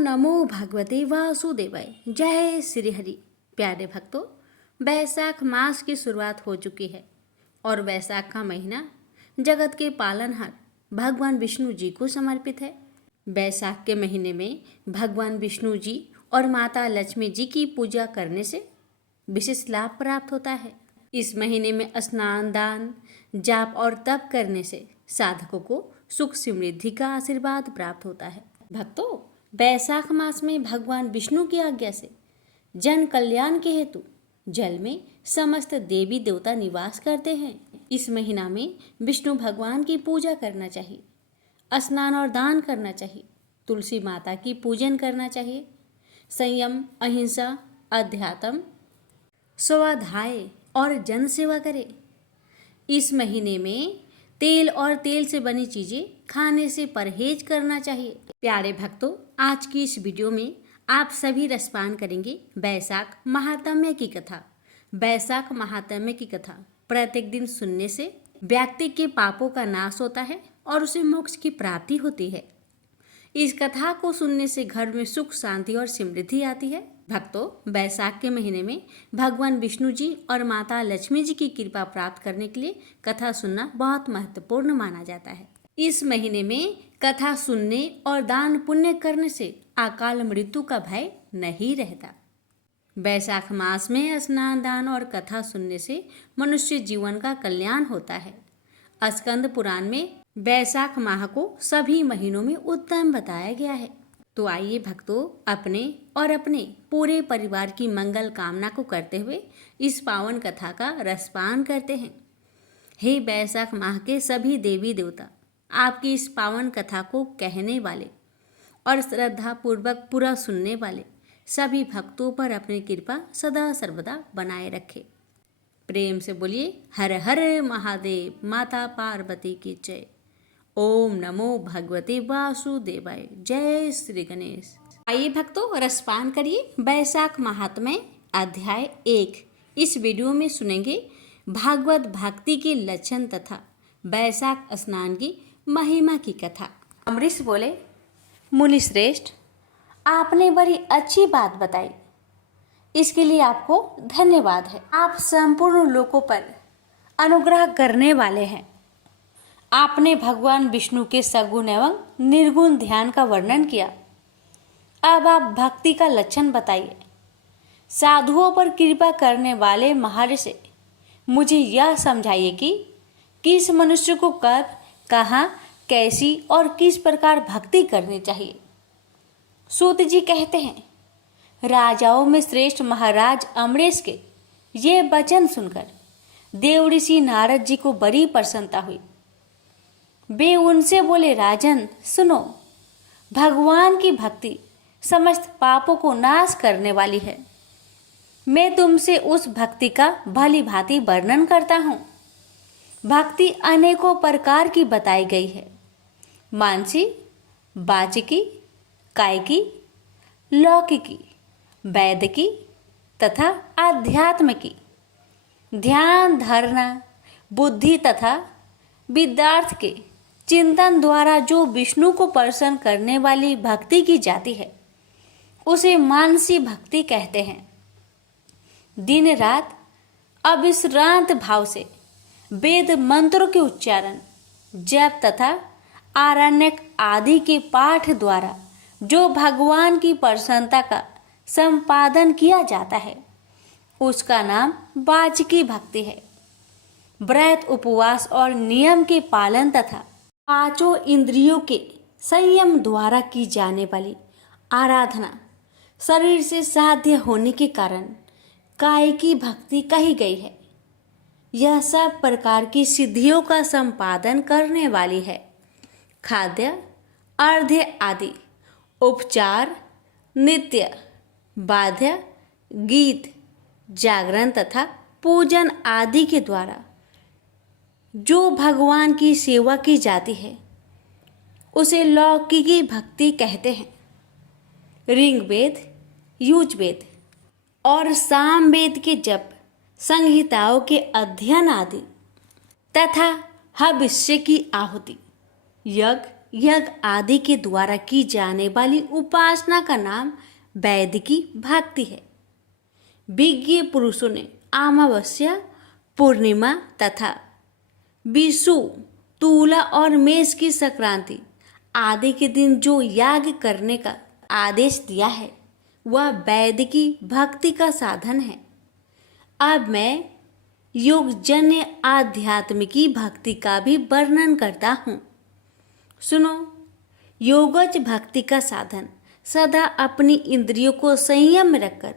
नमो भगवते वासुदेवाय। जय श्री हरि। प्यारे भक्तों, वैशाख मास की शुरुआत हो चुकी है और वैशाख का महीना जगत के पालनहार भगवान विष्णु जी को समर्पित है। वैशाख के महीने में भगवान विष्णु जी और माता लक्ष्मी जी की पूजा करने से विशेष लाभ प्राप्त होता है। इस महीने में स्नान, दान, जाप और तप करने से साधकों को सुख समृद्धि का आशीर्वाद प्राप्त होता है। भक्तों, वैशाख मास में भगवान विष्णु की आज्ञा से जन कल्याण के हेतु जल में समस्त देवी देवता निवास करते हैं। इस महीना में विष्णु भगवान की पूजा करना चाहिए, स्नान और दान करना चाहिए, तुलसी माता की पूजन करना चाहिए, संयम, अहिंसा, अध्यात्म, स्वाध्याय और जन सेवा करें। इस महीने में तेल और तेल से बनी चीजें खाने से परहेज करना चाहिए। प्यारे भक्तों, आज की इस वीडियो में आप सभी रसपान करेंगे वैशाख महात्म्य की कथा। वैशाख महात्म्य की कथा प्रत्येक दिन सुनने से व्यक्ति के पापों का नाश होता है और उसे मोक्ष की प्राप्ति होती है। इस कथा को सुनने से घर में सुख, शांति और समृद्धि आती है। भक्तों, वैशाख के महीने में भगवान विष्णु जी और माता लक्ष्मी जी की कृपा प्राप्त करने के लिए कथा सुनना बहुत महत्वपूर्ण माना जाता है। इस महीने में कथा सुनने और दान पुण्य करने से अकाल मृत्यु का भय नहीं रहता। वैशाख मास में स्नान, दान और कथा सुनने से मनुष्य जीवन का कल्याण होता है। स्कंद पुराण में वैशाख माह को सभी महीनों में उत्तम बताया गया है। तो आइए भक्तों, अपने और अपने पूरे परिवार की मंगल कामना को करते हुए इस पावन कथा का रसपान करते हैं। हे वैशाख माह के सभी देवी देवता, आपकी इस पावन कथा को कहने वाले और श्रद्धा पूर्वक पूरा सुनने वाले सभी भक्तों पर अपनी कृपा सदा सर्वदा बनाए रखे। प्रेम से बोलिए हर हर महादेव, माता पार्वती की जय। ओम नमो भगवते वासुदेवाय। जय श्री गणेश। आइए भक्तों, रसपान करिए वैशाख महात्म्य अध्याय 1। इस वीडियो में सुनेंगे भागवत भक्ति के लक्षण तथा वैशाख स्नान की महिमा की कथा। अमरीश बोले, मुनि श्रेष्ठ, आपने बड़ी अच्छी बात बताई, इसके लिए आपको धन्यवाद है। आप संपूर्ण लोकों पर अनुग्रह करने वाले हैं। आपने भगवान विष्णु के सगुण एवं निर्गुण ध्यान का वर्णन किया। अब आप भक्ति का लक्षण बताइए। साधुओं पर कृपा करने वाले महर्षि, मुझे यह समझाइए कि किस मनुष्य को कब, कहाँ, कैसी और किस प्रकार भक्ति करनी चाहिए। सूत जी कहते हैं, राजाओं में श्रेष्ठ महाराज अमरीश के ये वचन सुनकर देव ऋषि नारद जी को बड़ी प्रसन्नता हुई। वे उनसे बोले, राजन सुनो, भगवान की भक्ति समस्त पापों को नाश करने वाली है। मैं तुमसे उस भक्ति का भली भांति वर्णन करता हूँ। भक्ति अनेकों प्रकार की बताई गई है। मानसी, वाचिकी, कायिकी, लौकिकी, वैदिकी तथा आध्यात्म की। ध्यान, धारणा, बुद्धि तथा विद्यार्थ के चिंतन द्वारा जो विष्णु को प्रसन्न करने वाली भक्ति की जाती है, उसे मानसी भक्ति कहते हैं। दिन रात अविश्रांत भाव से वेद मंत्रों के उच्चारण, जप तथा आरण्यक आदि के पाठ द्वारा जो भगवान की प्रसन्नता का संपादन किया जाता है, उसका नाम वाचिकी भक्ति है। व्रत, उपवास और नियम के पालन तथा पांचों इंद्रियों के संयम द्वारा की जाने वाली आराधना शरीर से साध्य होने के कारण कायिकी भक्ति कही गई है। यह सब प्रकार की सिद्धियों का संपादन करने वाली है। खाद्य, अर्घ्य आदि, उपचार, नित्य, वाद्य, गीत, जागरण तथा पूजन आदि के द्वारा जो भगवान की सेवा की जाती है, उसे लौकिकी भक्ति कहते हैं। ऋग्वेद, यजुर्वेद और सामवेद के जप, संहिताओं के अध्ययन आदि तथा हविष्य की आहुति, यज्ञ, यज्ञ आदि के द्वारा की जाने वाली उपासना का नाम वैदिकी भक्ति है। विज्ञ पुरुषों ने अमावस्या, पूर्णिमा तथा विषु, तुला और मेष की संक्रांति आदि के दिन जो याग करने का आदेश दिया है वह वैदिकी भक्ति का साधन है। अब मैं योगजन्य आध्यात्मिकी भक्ति का भी वर्णन करता हूँ। सुनो, योगज भक्ति का साधन सदा अपनी इंद्रियों को संयम में रखकर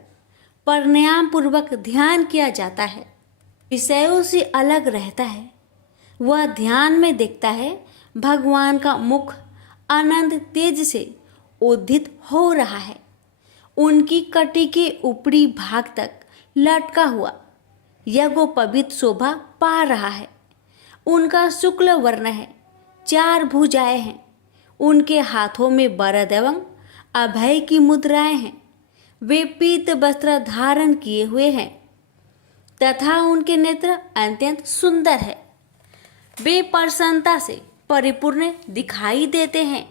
प्राणायाम पूर्वक ध्यान किया जाता है। विषयों से अलग रहता है। वह ध्यान में देखता है भगवान का मुख आनंद तेज से उद्धित हो रहा है। उनकी कटी के ऊपरी भाग तक लटका हुआ यज्ञोपवीत शोभा पा रहा है। उनका शुक्ल वर्ण है, 4 भुजाएं हैं। उनके हाथों में वरद एवं अभय की मुद्राएं हैं। वे पीत वस्त्र धारण किए हुए हैं तथा उनके नेत्र अत्यंत सुंदर है। वे प्रसन्नता से परिपूर्ण दिखाई देते हैं।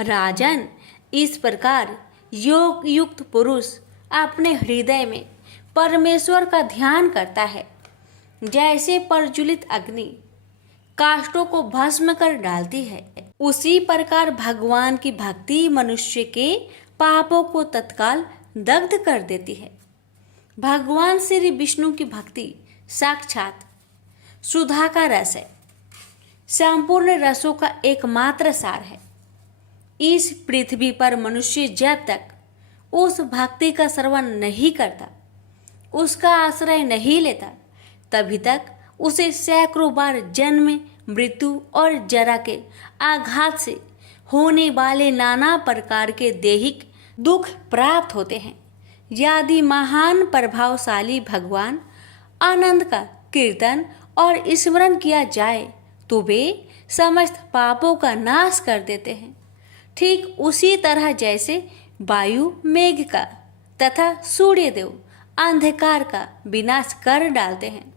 राजन, इस प्रकार योग युक्त पुरुष अपने हृदय में परमेश्वर का ध्यान करता है। जैसे प्रज्वलित अग्नि काष्ठों को भस्म कर डालती है, उसी प्रकार भगवान की भक्ति मनुष्य के पापों को तत्काल दग्ध कर देती है। भगवान श्री विष्णु की भक्ति साक्षात सुधा का रस है, संपूर्ण रसों का एकमात्र सार है। इस पृथ्वी पर मनुष्य जब तक उस भक्ति का श्रवण नहीं करता, उसका आश्रय नहीं लेता, तभी तक उसे सैकड़ों बार जन्म, मृत्यु और जरा के आघात से होने वाले नाना प्रकार के दैहिक दुख प्राप्त होते हैं। यदि महान प्रभावशाली भगवान आनंद का कीर्तन और स्मरण किया जाए तो वे समस्त पापों का नाश कर देते हैं। ठीक उसी तरह जैसे वायु मेघ का तथा सूर्यदेव अंधकार का विनाश कर डालते हैं।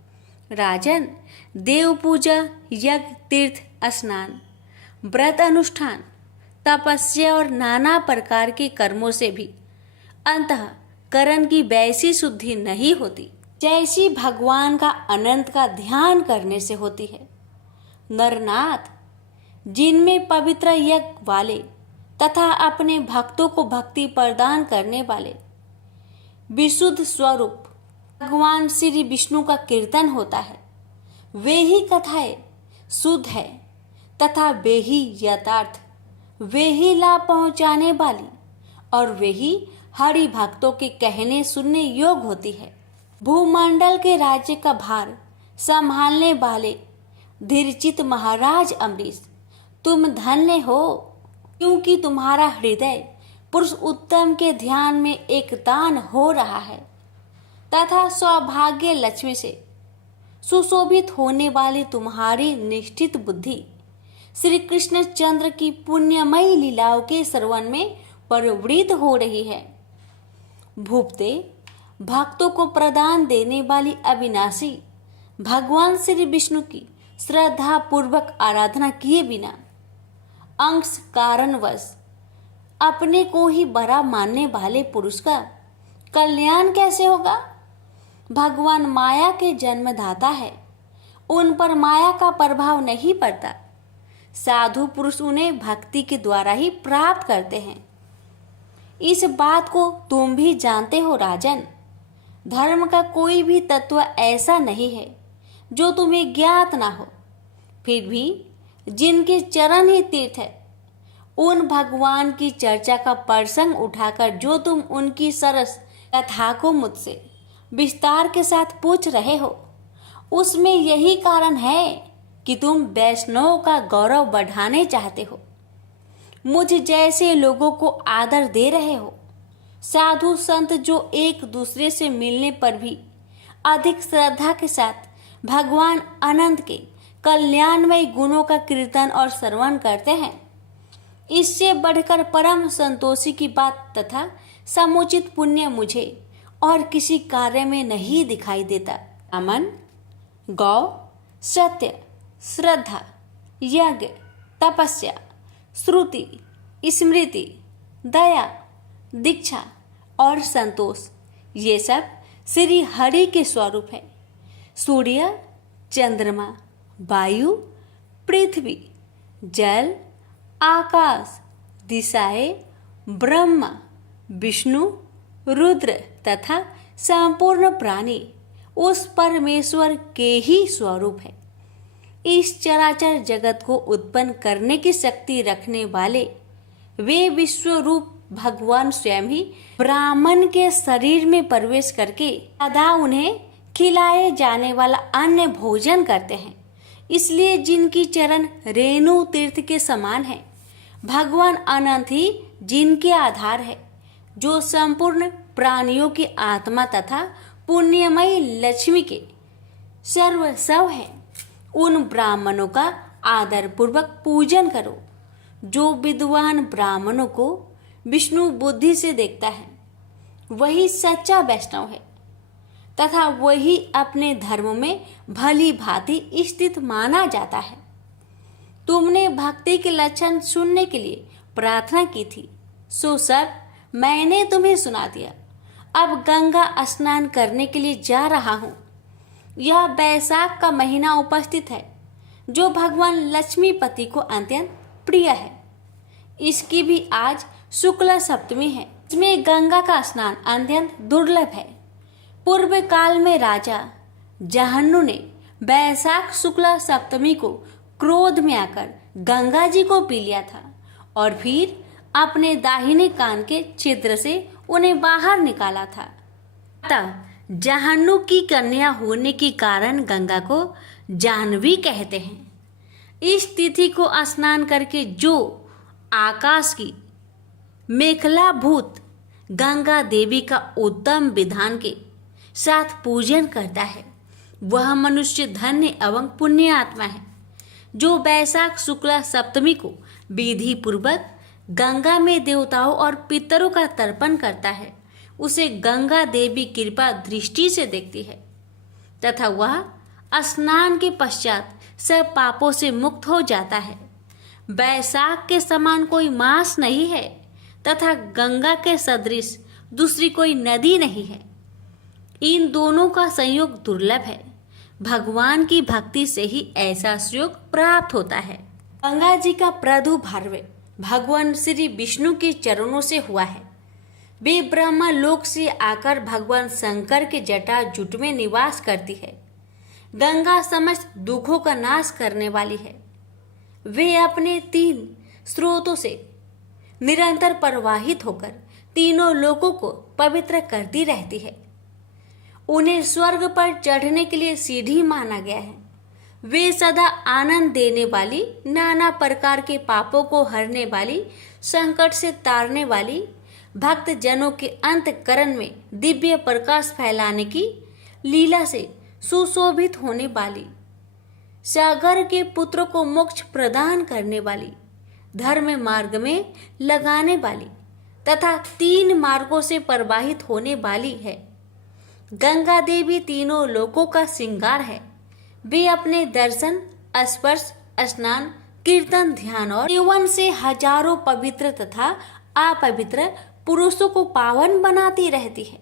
राजन, देव पूजा, यज्ञ, तीर्थ स्नान, व्रत अनुष्ठान, तपस्या और नाना प्रकार के कर्मों से भी अंतःकरण की वैसी शुद्धि नहीं होती जैसी भगवान का अनंत का ध्यान करने से होती है। नरनाथ, जिनमें पवित्र यज्ञ वाले तथा अपने भक्तों को भक्ति प्रदान करने वाले विशुद्ध स्वरूप भगवान श्री विष्णु का कीर्तन होता है, वे ही कथाएं शुद्ध है तथा वे ही यथार्थ, वे ही लाभ पहुंचाने वाली और वे ही हरि भक्तों के कहने सुनने योग्य होती है। भूमंडल के राज्य का भार संभालने वाले धीरचित महाराज अम्बरीश, तुम धन्य हो, क्योंकि तुम्हारा हृदय पुरुष उत्तम के ध्यान में एकतान हो रहा है तथा सौभाग्य लक्ष्मी से सुशोभित होने वाली तुम्हारी निष्ठित बुद्धि श्री कृष्ण चंद्र की पुण्यमयी लीलाओं के श्रवण में प्रवृत्त हो रही है। भूपते, भक्तों को प्रदान देने वाली अविनाशी भगवान श्री विष्णु की श्रद्धा पूर्वक आराधना किए बिना अंश कारणवश अपने को ही बड़ा मानने वाले पुरुष का कल्याण कैसे होगा? भगवान माया के जन्मदाता है, उन पर माया का प्रभाव नहीं पड़ता। साधु पुरुष उन्हें भक्ति के द्वारा ही प्राप्त करते हैं। इस बात को तुम भी जानते हो राजन। धर्म का कोई भी तत्व ऐसा नहीं है जो तुम्हें ज्ञात ना हो। फिर भी जिनके चरण ही तीर्थ है, उन भगवान की चर्चा का प्रसंग उठाकर जो तुम उनकी सरस कथा को मुझसे विस्तार के साथ पूछ रहे हो, उसमें यही कारण है कि तुम वैष्णव का गौरव बढ़ाने चाहते हो, मुझ जैसे लोगों को आदर दे रहे हो। साधु संत जो एक दूसरे से मिलने पर भी अधिक श्रद्धा के साथ भगवान अनंत के कल्याणमय गुणों का कीर्तन और श्रवण करते हैं, इससे बढ़कर परम संतोषी की बात तथा समुचित पुण्य मुझे और किसी कार्य में नहीं दिखाई देता। अमन, गौ, सत्य, श्रद्धा, यज्ञ, तपस्या, श्रुति, स्मृति, दया, दीक्षा और संतोष, ये सब श्री हरि के स्वरूप है। सूर्य, चंद्रमा, वायु, पृथ्वी, जल, आकाश, दिशाएं, ब्रह्मा, विष्णु, रुद्र तथा संपूर्ण प्राणी उस परमेश्वर के ही स्वरूप है। इस चराचर जगत को उत्पन्न करने की शक्ति रखने वाले वे विश्व रूप भगवान स्वयं ही ब्राह्मण के शरीर में प्रवेश करके सदा उन्हें खिलाए जाने वाला अन्य भोजन करते हैं। इसलिए जिनकी चरण रेणु तीर्थ के समान है, भगवान अनंत ही जिनके आधार है, जो संपूर्ण प्राणियों की आत्मा तथा पुण्यमयी लक्ष्मी के सर्वस्व है, उन ब्राह्मणों का आदर पूर्वक पूजन करो। जो विद्वान ब्राह्मणों को विष्णु बुद्धि से देखता है, वही सच्चा वैष्णव है तथा वही अपने धर्म में भली भांति स्थित माना जाता है। तुमने भक्ति के लक्षण सुनने के लिए प्रार्थना की थी, सो सब मैंने तुम्हें सुना दिया। अब गंगा स्नान करने के लिए जा रहा हूँ। यह बैसाख का महीना उपस्थित है, जो भगवान लक्ष्मीपति को अत्यंत प्रिय है। इसकी भी आज शुक्ल सप्तमी है। इसमें गंगा का स्नान अत्यंत दुर्लभ है। पूर्व काल में राजा जहन्नु ने बैसाख शुक्ल सप्तमी को क्रोध में आकर गंगा जी को पी लिया था और फिर अपने दाहिने कान के छिद्र से उन्हें बाहर निकाला था। अतः जहन्नु की कन्या होने के कारण गंगा को जाह्नवी कहते हैं। इस तिथि को स्नान करके जो आकाश की मेखलाभूत गंगा देवी का उत्तम विधान के साथ पूजन करता है, वह मनुष्य धन्य एवं पुण्य आत्मा है। जो बैसाख शुक्ला सप्तमी को विधि पूर्वक गंगा में देवताओं और पितरों का तर्पण करता है, उसे गंगा देवी कृपा दृष्टि से देखती है तथा वह स्नान के पश्चात सब पापों से मुक्त हो जाता है। बैसाख के समान कोई मास नहीं है तथा गंगा के सदृश दूसरी कोई नदी नहीं है। इन दोनों का संयोग दुर्लभ है। भगवान की भक्ति से ही ऐसा संयोग प्राप्त होता है। गंगा जी का प्रादुर्भाव भगवान श्री विष्णु के चरणों से हुआ है। वे ब्रह्मा लोक से आकर भगवान शंकर के जटा जुट में निवास करती है। गंगा समस्त दुखों का नाश करने वाली है। वे अपने 3 स्रोतों से निरंतर प्रवाहित होकर तीनों लोकों को पवित्र करती रहती है। उन्हें स्वर्ग पर चढ़ने के लिए सीढ़ी माना गया है। वे सदा आनंद देने वाली, नाना प्रकार के पापों को हरने वाली, संकट से तारने वाली, भक्त जनों के अंतकरण में दिव्य प्रकाश फैलाने की लीला से सुशोभित होने वाली, सागर के पुत्र को मोक्ष प्रदान करने वाली, धर्म मार्ग में लगाने वाली तथा 3 मार्गों से प्रवाहित होने वाली है। गंगा देवी तीनों लोकों का श्रृंगार है। वे अपने दर्शन, स्पर्श, स्नान, कीर्तन, ध्यान और सेवन से हजारों पवित्र तथा अपवित्र पुरुषों को पावन बनाती रहती है।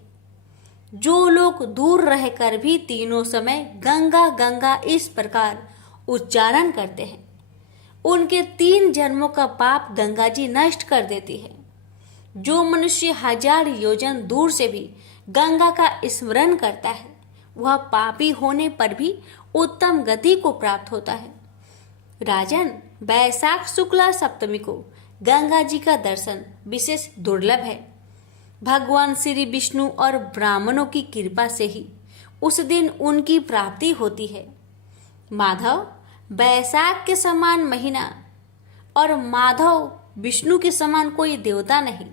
जो लोग दूर रहकर भी तीनों समय गंगा गंगा इस प्रकार उच्चारण करते हैं, उनके 3 जन्मों का पाप गंगा जी नष्ट कर देती है। जो मनुष्य 1000 योजन दूर से भी गंगा का स्मरण करता है, वह पापी होने पर भी उत्तम गति को प्राप्त होता है। राजन, बैसाख शुक्ला सप्तमी को गंगा जी का दर्शन विशेष दुर्लभ है। भगवान श्री विष्णु और ब्राह्मणों की कृपा से ही उस दिन उनकी प्राप्ति होती है। माधव बैसाख के समान महीना और माधव विष्णु के समान कोई देवता नहीं,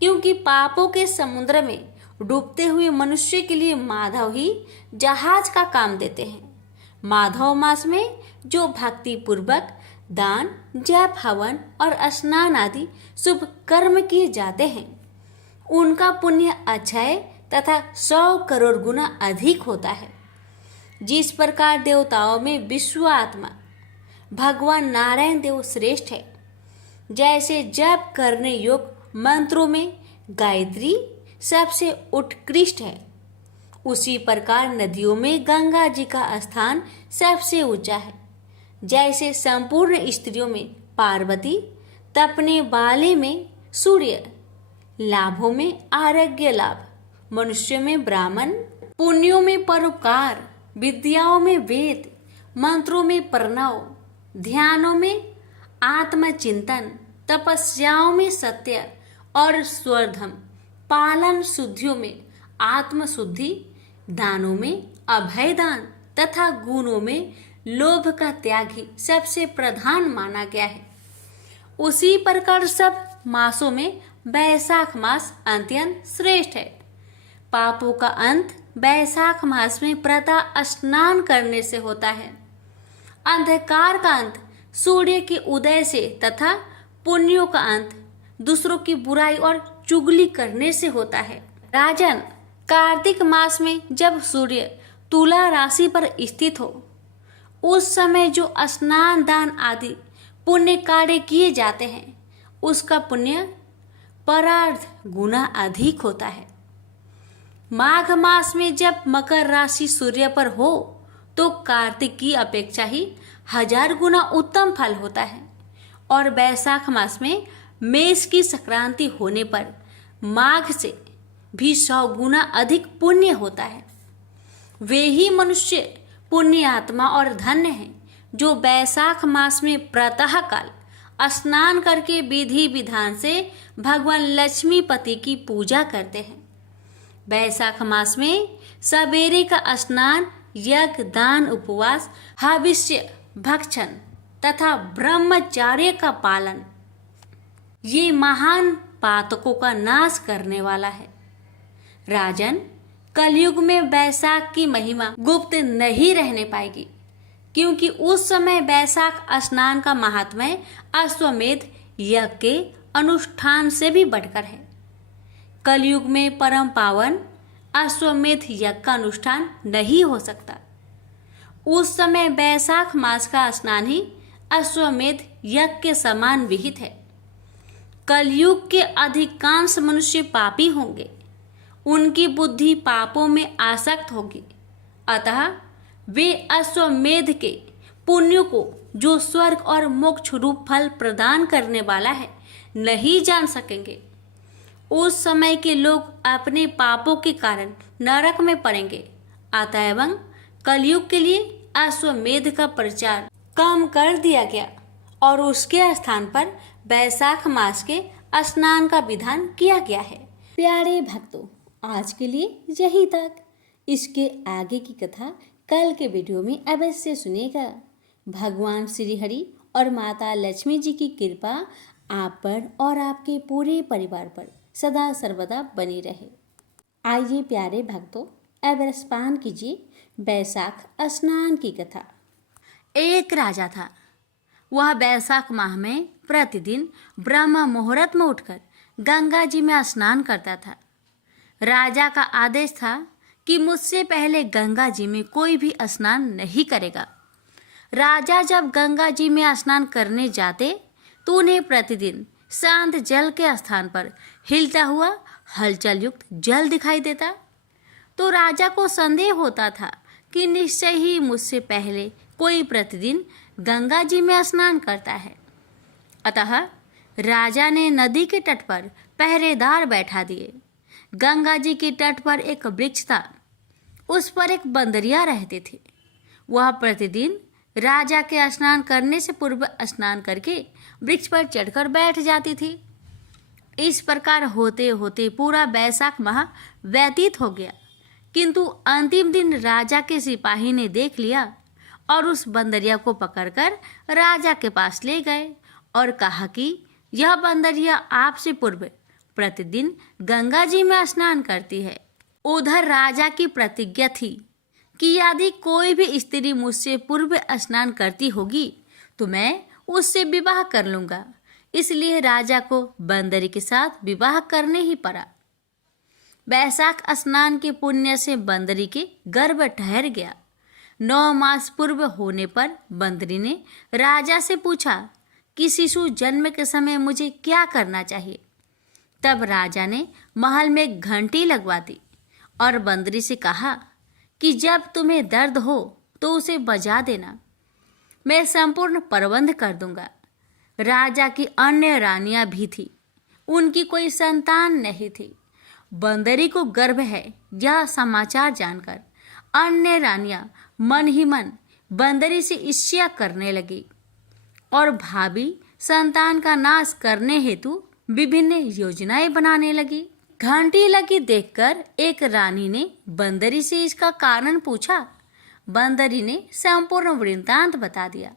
क्योंकि पापों के समुद्र में डूबते हुए मनुष्य के लिए माधव ही जहाज का काम देते हैं। माधव मास में जो भक्ति पूर्वक दान, जप, हवन और स्नान आदि शुभ कर्म किए जाते हैं, उनका पुण्य अक्षय तथा 100 करोड़ गुना अधिक होता है। जिस प्रकार देवताओं में विश्व आत्मा भगवान नारायण देव श्रेष्ठ है, जैसे जप करने योग्य मंत्रों में गायत्री सबसे उत्कृष्ट है, उसी प्रकार नदियों में गंगा जी का स्थान सबसे ऊंचा है। जैसे संपूर्ण स्त्रियों में पार्वती, तपने वाले में सूर्य, लाभों में आरोग्य लाभ, मनुष्य में ब्राह्मण, पुण्यों में परोपकार, विद्याओं में वेद, मंत्रों में प्रणव, ध्यानों में आत्मचिंतन, तपस्याओं में सत्य और स्वरधम, पालन शुद्धियों में आत्मशुद्धि, दानों में अभय दान तथा गुणों में लोभ का त्याग ही सबसे प्रधान माना गया है। उसी प्रकार सब मासों में वैशाख मास अत्यंत श्रेष्ठ है। पापों का अंत वैशाख मास में प्रातः स्नान करने से होता है। अंधकार का अंत सूर्य के उदय से तथा पुण्यों का अंत दूसरों की बुराई और चुगली करने से होता है। राजन, कार्तिक मास में जब सूर्य तुला राशि पर स्थित हो, उस समय जो स्नान दान आदि पुण्य कार्य किए जाते हैं, उसका पुण्य परार्ध गुना अधिक होता है। माघ मास में जब मकर राशि सूर्य पर हो तो कार्तिक की अपेक्षा ही 1000 गुना उत्तम फल होता है, और वैशाख मास में मेष की संक्रांति होने पर माघ से भी 100 गुना अधिक पुण्य होता है। वे ही मनुष्य पुण्य आत्मा और धन्य हैं जो वैशाख मास में प्रातः काल स्नान करके विधि विधान से भगवान लक्ष्मीपति की पूजा करते हैं। वैशाख मास में सवेरे का स्नान, यज्ञ, दान, उपवास, हविष्य, भक्षण तथा ब्रह्मचार्य का पालन ये महान पातकों का नाश करने वाला है। राजन, कलयुग में वैशाख की महिमा गुप्त नहीं रहने पाएगी, क्योंकि उस समय वैशाख स्नान का महात्म्य अश्वमेध यज्ञ के अनुष्ठान से भी बढ़कर है। कलयुग में परम पावन अश्वमेध यज्ञ का अनुष्ठान नहीं हो सकता। उस समय वैशाख मास का स्नान ही अश्वमेध यज्ञ के समान विहित है। कलयुग के अधिकांश मनुष्य पापी होंगे, उनकी बुद्धि पापों में आसक्त होगी, अतः वे अश्वमेध के पुण्यों को, जो स्वर्ग और मोक्ष रूप फल प्रदान करने वाला है, नहीं जान सकेंगे। उस समय के लोग अपने पापों के कारण नरक में पड़ेंगे। अतएव कलयुग के लिए अश्वमेध का प्रचार कम कर दिया गया और उसके स्थान पर वैशाख मास के स्नान का विधान किया गया है। प्यारे भक्तों, आज के लिए यही तक। इसके आगे की कथा कल के वीडियो में अवश्य सुनिएगा। भगवान श्री हरि और माता लक्ष्मी जी की कृपा आप पर और आपके पूरे परिवार पर सदा सर्वदा बनी रहे। आइए प्यारे भक्तों, अब रसपान कीजिए वैशाख स्नान की कथा। एक राजा था। वह वैशाख माह में प्रतिदिन ब्रह्म मुहूर्त में उठकर गंगा जी में स्नान करता था। राजा का आदेश था कि मुझसे पहले गंगा जी में कोई भी स्नान नहीं करेगा। राजा जब गंगा जी में स्नान करने जाते तो उन्हें प्रतिदिन शांत जल के स्थान पर हिलता हुआ हलचल युक्त जल दिखाई देता। तो राजा को संदेह होता था कि निश्चय ही मुझसे पहले कोई प्रतिदिन गंगा जी में स्नान करता है। अतः राजा ने नदी के तट पर पहरेदार बैठा दिए। गंगा जी के तट पर एक वृक्ष था, उस पर एक बंदरिया रहते थे। वह प्रतिदिन राजा के स्नान करने से पूर्व स्नान करके वृक्ष पर चढ़कर बैठ जाती थी। इस प्रकार होते होते पूरा वैशाख माह व्यतीत हो गया, किंतु अंतिम दिन राजा के सिपाही ने देख लिया और उस बंदरिया को पकड़कर राजा के पास ले गए और कहा कि यह बंदरिया आपसे पूर्व प्रतिदिन गंगा जी में स्नान करती है। उधर राजा की प्रतिज्ञा थी कि यदि कोई भी स्त्री मुझसे पूर्व स्नान करती होगी तो मैं उससे विवाह कर लूंगा। इसलिए राजा को बंदरी के साथ विवाह करने ही पड़ा। वैशाख स्नान के पुण्य से बंदरी के गर्भ ठहर गया। 9 मास पूर्व होने पर बंदरी ने राजा से पूछा कि शिशु जन्म के समय मुझे क्या करना चाहिए। तब राजा ने महल में एक घंटी लगवा दी और बंदरी से कहा कि जब तुम्हें दर्द हो तो उसे बजा देना, मैं संपूर्ण प्रबंध कर दूंगा। राजा की अन्य रानियां भी थी, उनकी कोई संतान नहीं थी। बंदरी को गर्व है यह समाचार जानकर अन्य रानियां मन ही मन बंदरी से ईर्ष्या करने लगी और भावी संतान का नाश करने हेतु विभिन्न योजनाएं बनाने लगी। घंटी लगी देखकर एक रानी ने बंदरी से इसका कारण पूछा। बंदरी ने संपूर्ण वृत्तांत बता दिया।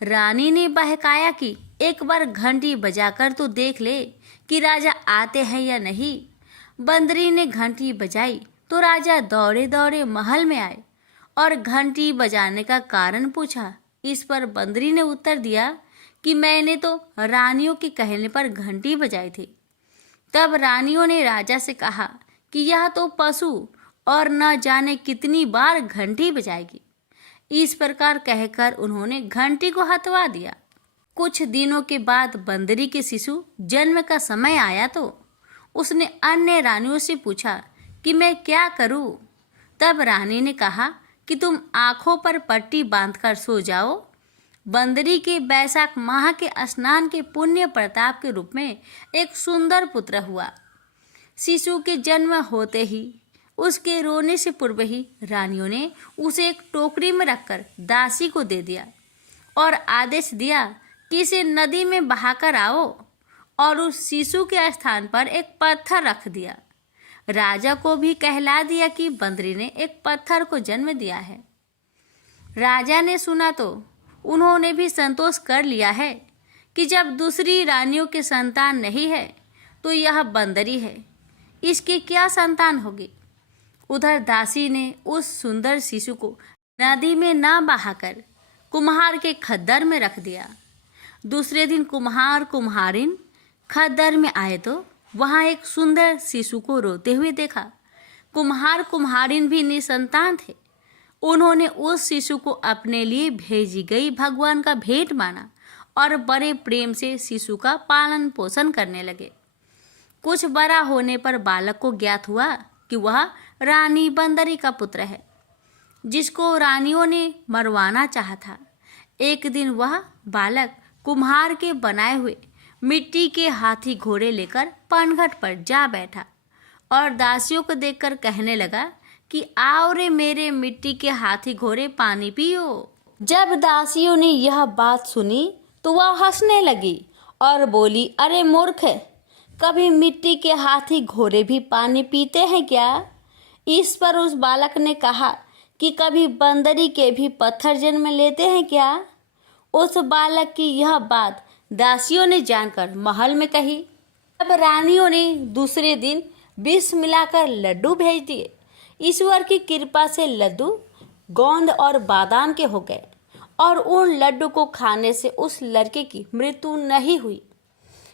रानी ने बहकाया कि एक बार घंटी बजाकर तो देख ले कि राजा आते हैं या नहीं। बंदरी ने घंटी बजाई तो राजा दौड़े दौड़े महल में आए और घंटी बजाने का कारण पूछा। इस पर बंदरी ने उत्तर दिया कि मैंने तो रानियों के कहने पर घंटी बजाई थी। तब रानियों ने राजा से कहा कि यह तो पशु और न जाने कितनी बार घंटी बजाएगी। इस प्रकार कहकर उन्होंने घंटी को हटवा दिया। कुछ दिनों के बाद बंदरी के शिशु जन्म का समय आया तो उसने अन्य रानियों से पूछा कि मैं क्या करूं। तब रानी ने कहा कि तुम आंखों पर पट्टी बांधकर सो जाओ। बंदरी के बैसाख माह के स्नान के पुण्य प्रताप के रूप में एक सुंदर पुत्र हुआ। शिशु के जन्म होते ही उसके रोने से पूर्व ही रानियों ने उसे एक टोकरी में रखकर दासी को दे दिया और आदेश दिया कि इसे नदी में बहाकर आओ, और उस शिशु के स्थान पर एक पत्थर रख दिया। राजा को भी कहला दिया कि बंदरी ने एक पत्थर को जन्म दिया है। राजा ने सुना तो उन्होंने भी संतोष कर लिया है कि जब दूसरी रानियों के संतान नहीं है तो यह बंदरी है, इसकी क्या संतान होगी। उधर दासी ने उस सुंदर शिशु को नदी में न बहाकर कुम्हार के खद्दर में रख दिया। दूसरे दिन कुम्हार कुम्हारिन खद्दर में आए तो वहां एक सुंदर शिशु को रोते हुए देखा। कुम्हार कुम्हारिन भी निसंतान थे। उन्होंने उस शिशु को अपने लिए भेजी गई भगवान का भेंट माना और बड़े प्रेम से शिशु का पालन पोषण करने लगे। कुछ बड़ा होने पर बालक को ज्ञात हुआ कि वह रानी बंदरी का पुत्र है, जिसको रानियों ने मरवाना चाहा था। एक दिन वह बालक कुम्हार के बनाए हुए मिट्टी के हाथी घोड़े लेकर पनघट पर जा बैठा और दासियों को देखकर कहने लगा कि आओ रे मेरे मिट्टी के हाथी घोड़े पानी पियो। जब दासियों ने यह बात सुनी तो वह हंसने लगी और बोली, अरे मूर्ख, कभी मिट्टी के हाथी घोड़े भी पानी पीते हैं क्या। इस पर उस बालक ने कहा कि कभी बंदरी के भी पत्थर जन्म लेते हैं क्या। उस बालक की यह बात दासियों ने जानकर महल में कही। अब रानियों ने दूसरे दिन विष मिलाकर लड्डू भेज दिए। ईश्वर की कृपा से लड्डू गोंद और बादाम के हो गए और उन लड्डू को खाने से उस लड़के की मृत्यु नहीं हुई।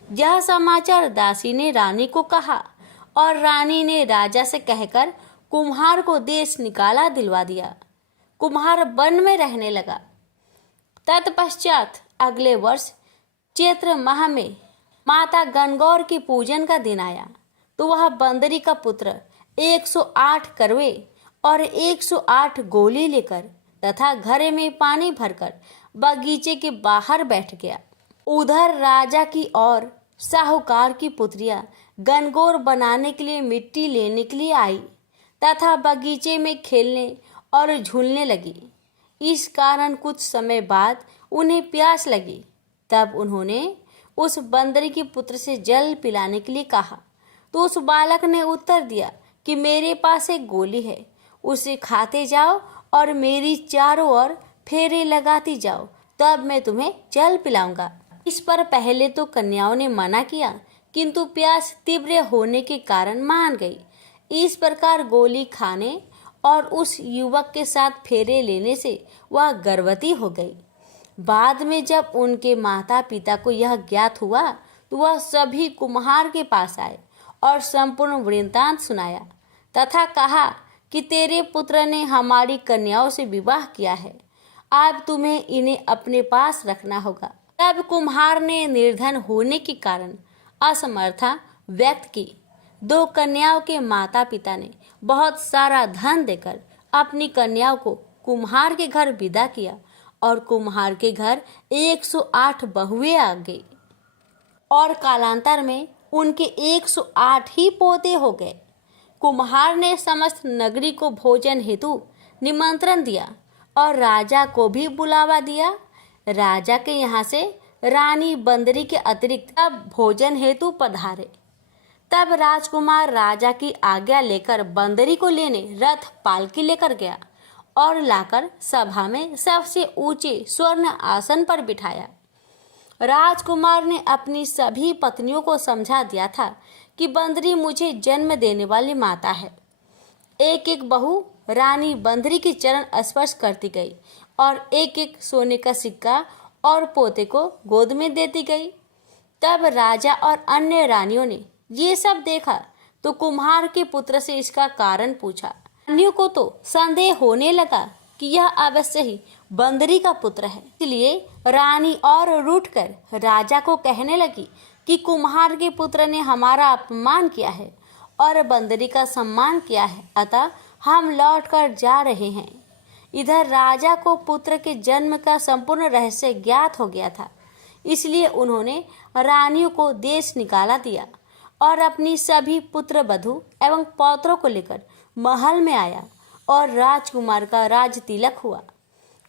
यह समाचार दासी ने रानी को कहा और रानी ने राजा से कहकर कुम्हार को देश निकाला दिलवा दिया। कुम्हार वन में रहने लगा। तत्पश्चात अगले वर्ष चैत्र माह में माता गणगौर की पूजन का दिन आया तो वह बंदरी का पुत्र 108 करवे और 108 गोली लेकर तथा घड़े में पानी भरकर बगीचे के बाहर बैठ गया। उधर राजा की और साहूकार की पुत्रियां गणगौर बनाने के लिए मिट्टी लेने के लिए आई तथा बगीचे में खेलने और झूलने लगी। इस कारण कुछ समय बाद उन्हें प्यास लगी। तब उन्होंने उस बंदरी के पुत्र से जल पिलाने के लिए कहा तो उस बालक ने उत्तर दिया कि मेरे पास एक गोली है, उसे खाते जाओ और मेरी चारों ओर फेरे लगाती जाओ, तब मैं तुम्हें जल पिलाऊंगा। इस पर पहले तो कन्याओं ने मना किया, किंतु प्यास तीव्र होने के कारण मान गई। इस प्रकार गोली खाने और उस युवक के साथ फेरे लेने से वह गर्भवती हो गई। बाद में जब उनके माता पिता को यह ज्ञात हुआ तो वह सभी कुम्हार के पास आए और संपूर्ण वृत्तांत सुनाया तथा कहा कि तेरे पुत्र ने हमारी कन्याओं से विवाह किया है, अब तुम्हें इन्हें अपने पास रखना होगा तब कुम्हार ने निर्धन होने के कारण असमर्थता व्यक्त की। दो कन्याओं के माता पिता ने बहुत सारा धन देकर अपनी कन्याओं को कुम्हार के घर विदा किया और कुम्हार के घर 108 बहुएं आ गई और कालांतर में उनके 108 ही पोते हो गए। कुम्हार ने समस्त नगरी को भोजन हेतु निमंत्रण दिया और राजा को भी बुलावा दिया। राजा के यहाँ से रानी बंदरी के अतिरिक्त अब भोजन हेतु पधारे। तब राजकुमार राजा की आज्ञा लेकर बंदरी को लेने रथ पालकी लेकर गया और लाकर सभा में सबसे ऊंचे स्वर्ण आसन पर बिठाया। राजकुमार ने अपनी सभी पत्नियों को समझा दिया था कि बंदरी मुझे जन्म देने वाली माता है। एक एक बहू रानी बंदरी के चरण स्पर्श करती गई और एक एक सोने का सिक्का और पोते को गोद में देती गई। तब राजा और अन्य रानियों ने ये सब देखा तो कुम्हार के पुत्र से इसका कारण पूछा। रानियों को तो संदेह होने लगा कि यह अवश्य ही बंदरी का पुत्र है। इसलिए रानी और रूठकर राजा को कहने लगी कि कुम्हार के पुत्र ने हमारा अपमान किया है और बंदरी का सम्मान किया है, अतः हम लौटकर जा रहे हैं। इधर राजा को पुत्र के जन्म का संपूर्ण रहस्य ज्ञात हो गया था, इसलिए उन्होंने रानियों को देश निकाला दिया और अपनी सभी पुत्र वधू एवं पौत्रों को लेकर महल में आया और राजकुमार का राज तिलक हुआ।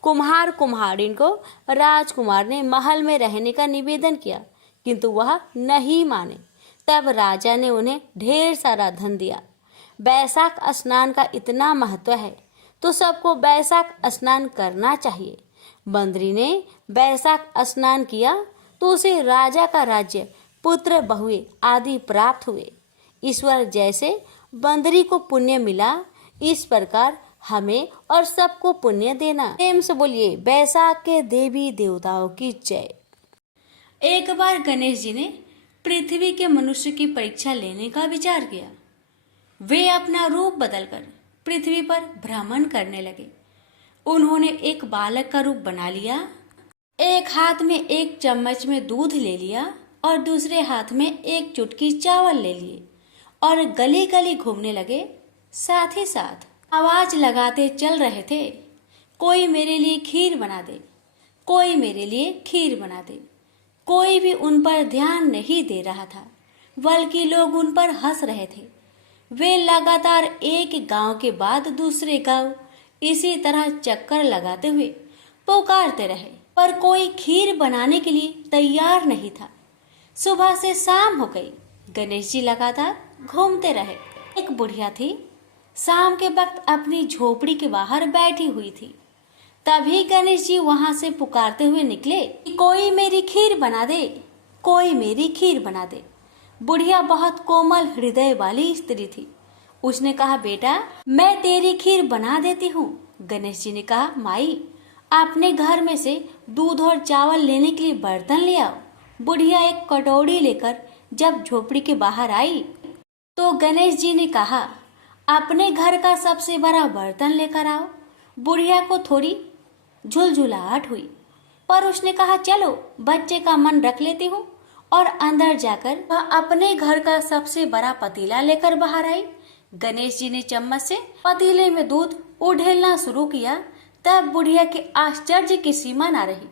कुम्हार कुम्हारिन को राजकुमार ने महल में रहने का निवेदन किया, किंतु वह नहीं माने। तब राजा ने उन्हें ढेर सारा धन दिया। बैसाख स्नान का इतना महत्व है तो सबको बैसाख स्नान करना चाहिए। बंदरी ने बैसाख स्नान किया तो उसे राजा का राज्य, पुत्र, बहुएं आदि प्राप्त हुए। ईश्वर जैसे बंदरी को पुण्य मिला, इस प्रकार हमें और सबको पुण्य देना। प्रेम से बोलिए बैसाख के देवी देवताओं की जय। एक बार गणेश जी ने पृथ्वी के मनुष्य की परीक्षा लेने का विचार किया। वे अपना रूप बदलकर पृथ्वी पर भ्रमण करने लगे। उन्होंने एक बालक का रूप बना लिया। एक हाथ में एक चम्मच में दूध ले लिया और दूसरे हाथ में एक चुटकी चावल ले लिए और गली गली घूमने लगे। साथ ही साथ आवाज लगाते चल रहे थे, कोई मेरे लिए खीर बना दे, कोई मेरे लिए खीर बना दे। कोई भी उन पर ध्यान नहीं दे रहा था, बल्कि लोग उन पर हंस रहे थे। वे लगातार एक गांव के बाद दूसरे गांव इसी तरह चक्कर लगाते हुए पुकारते रहे, पर कोई खीर बनाने के लिए तैयार नहीं था। सुबह से शाम हो गई, गणेश जी लगातार घूमते रहे। एक बुढ़िया थी, शाम के वक्त अपनी झोपड़ी के बाहर बैठी हुई थी। तभी गणेश जी वहां से पुकारते हुए निकले कि कोई मेरी खीर बना दे, कोई मेरी खीर बना दे। बुढ़िया बहुत कोमल हृदय वाली स्त्री थी। उसने कहा, बेटा मैं तेरी खीर बना देती हूँ। गणेश जी ने कहा, माई अपने घर में से दूध और चावल लेने के लिए बर्तन ले आओ। बुढ़िया एक कटोरी लेकर जब झोपड़ी के बाहर आई तो गणेश जी ने कहा, अपने घर का सबसे बड़ा बर्तन लेकर आओ। बुढ़िया को थोड़ी झुलझुलाहट हुई, पर उसने कहा, चलो बच्चे का मन रख लेती हूँ, और अंदर जाकर वह अपने घर का सबसे बड़ा पतीला लेकर बाहर आई। गणेश जी ने चम्मच से पतीले में दूध उड़ेलना शुरू किया। तब बुढ़िया के आश्चर्य की सीमा न रही।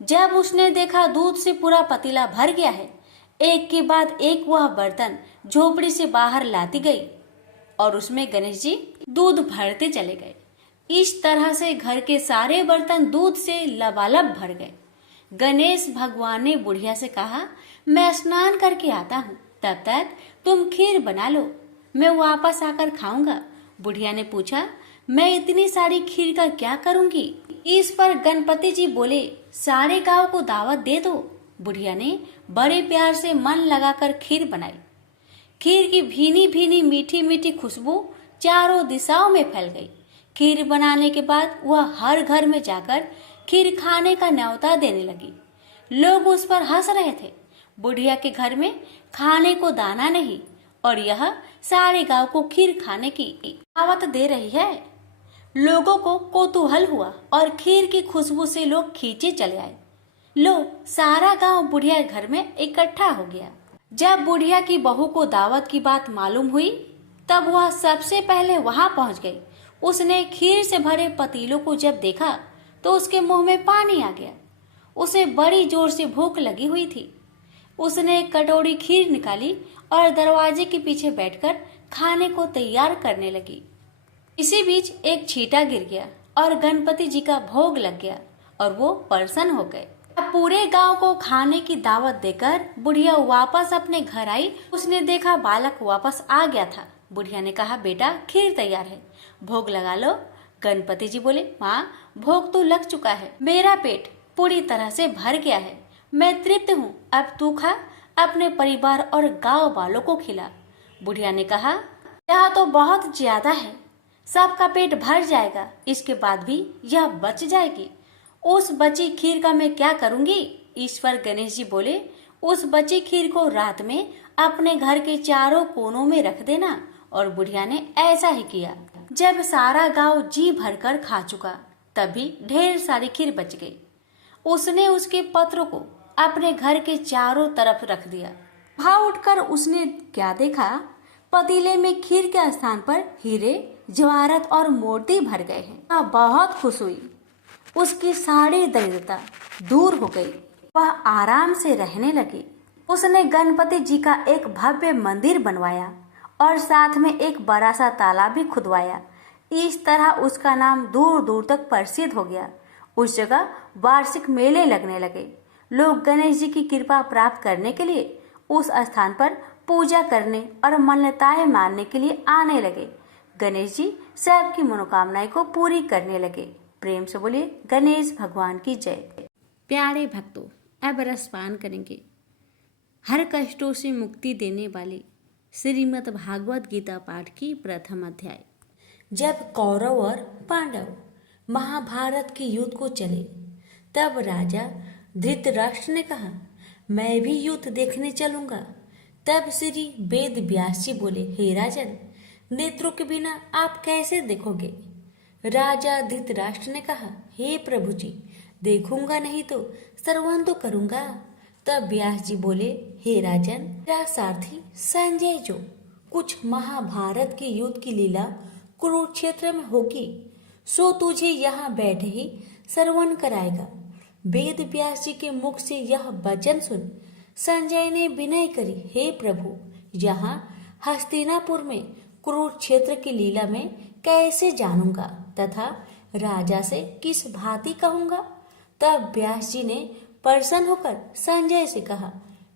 जब उसने देखा दूध से पूरा पतीला भर गया है, एक के बाद एक वह बर्तन झोपड़ी से बाहर लाती गई और उसमें गणेश जी दूध भरते चले गए। इस तरह से घर के सारे बर्तन दूध से लबालब भर गए। गणेश भगवान ने बुढ़िया से कहा, मैं स्नान करके आता हूँ, तब तक तुम खीर बना लो, मैं वापस आकर खाऊंगा। बुढ़िया ने पूछा, मैं इतनी सारी खीर का क्या करूंगी? इस पर गणपति जी बोले, सारे गांव को दावत दे दो। बुढ़िया ने बड़े प्यार से मन लगाकर खीर बनाई। खीर की भीनी भीनी मीठी मीठी खुशबू चारों दिशाओं में फैल गई। खीर बनाने के बाद वह हर घर में जाकर खीर खाने का न्योता देने लगी। लोग उस पर हंस रहे थे। बुढ़िया के घर में खाने को दाना नहीं और यह सारे गांव को खीर खाने की दावत दे रही है। लोगों को कौतूहल हुआ और खीर की खुशबू से लोग खींचे चले आए। लो, सारा गांव बुढ़िया घर में इकट्ठा हो गया। जब बुढ़िया की बहू को दावत की बात मालूम हुई तब वह सबसे पहले वहां पहुंच गई। उसने खीर से भरे पतीलों को जब देखा तो उसके मुंह में पानी आ गया। उसे बड़ी जोर से भूख लगी हुई थी। उसने एक कटोरी खीर निकाली और दरवाजे के पीछे बैठकर खाने को तैयार करने लगी। इसी बीच एक छींटा गिर गया और गणपति जी का भोग लग गया और वो प्रसन्न हो गए। अब पूरे गांव को खाने की दावत देकर बुढ़िया वापस अपने घर आई। उसने देखा बालक वापस आ गया था। बुढ़िया ने कहा, बेटा खीर तैयार है, भोग लगा लो। गणपति जी बोले, माँ भोग तो लग चुका है, मेरा पेट पूरी तरह से भर गया है, मैं तृप्त हूँ, अब तू खा, अपने परिवार और गांव वालों को खिला। बुढ़िया ने कहा, यह तो बहुत ज्यादा है, सबका पेट भर जाएगा, इसके बाद भी यह बच जाएगी। उस बची खीर का मैं क्या करूंगी? ईश्वर गणेश जी बोले, उस बची खीर को रात में अपने घर के चारों कोनों में रख देना। और बुढ़िया ने ऐसा ही किया। जब सारा गांव जी भरकर खा चुका तभी ढेर सारी खीर बच गई। उसने उसके पत्रों को अपने घर के चारों तरफ रख दिया। वहां उठकर उसने क्या देखा? पतीले में खीर के स्थान पर हीरे, जवाहरात और मोती भर गए हैं। बहुत खुश हुई। उसकी सारी दरिद्रता दूर हो गई। वह आराम से रहने लगी। उसने गणपति जी का एक भव्य मंदिर बनवाया और साथ में एक बड़ा सा तालाब भी खुदवाया। इस तरह उसका नाम दूर दूर तक प्रसिद्ध हो गया। उस जगह वार्षिक मेले लगने लगे। लोग गणेश जी की कृपा प्राप्त करने के लिए उस स्थान पर पूजा करने और मान्यताएं मानने के लिए आने लगे। गणेश जी सबकी मनोकामनाएं को पूरी करने लगे। प्रेम से बोलिए गणेश भगवान की जय। प्यारे भक्तों, अब रसपान करेंगे हर कष्टों से मुक्ति देने वाली श्रीमद् भागवत गीता पाठ की प्रथम अध्याय। जब कौरव और पांडव महाभारत के युद्ध को चले तब राजा धृतराष्ट्र ने कहा, मैं भी युद्ध देखने चलूंगा। तब श्री वेद व्यास जी बोले, हे राजन, नेत्रों के बिना आप कैसे देखोगे? राजा धृतराष्ट्र ने कहा, हे प्रभु जी, देखूंगा नहीं तो श्रवण तो करूंगा। तब व्यास जी बोले, हे राजन, मेरा सारथी संजय जो कुछ महाभारत के युद्ध की लीला कुरुक्षेत्र में होगी सो तुझे यहाँ बैठे ही श्रवण कराएगा। वेद व्यास जी के मुख से यह वचन सुन संजय ने विनय करी, हे प्रभु, यहाँ हस्तिनापुर में कुरुक्षेत्र की लीला में कैसे जानूंगा तथा राजा से किस भांति कहूंगा? तब व्यास जी ने प्रसन्न होकर संजय से कहा,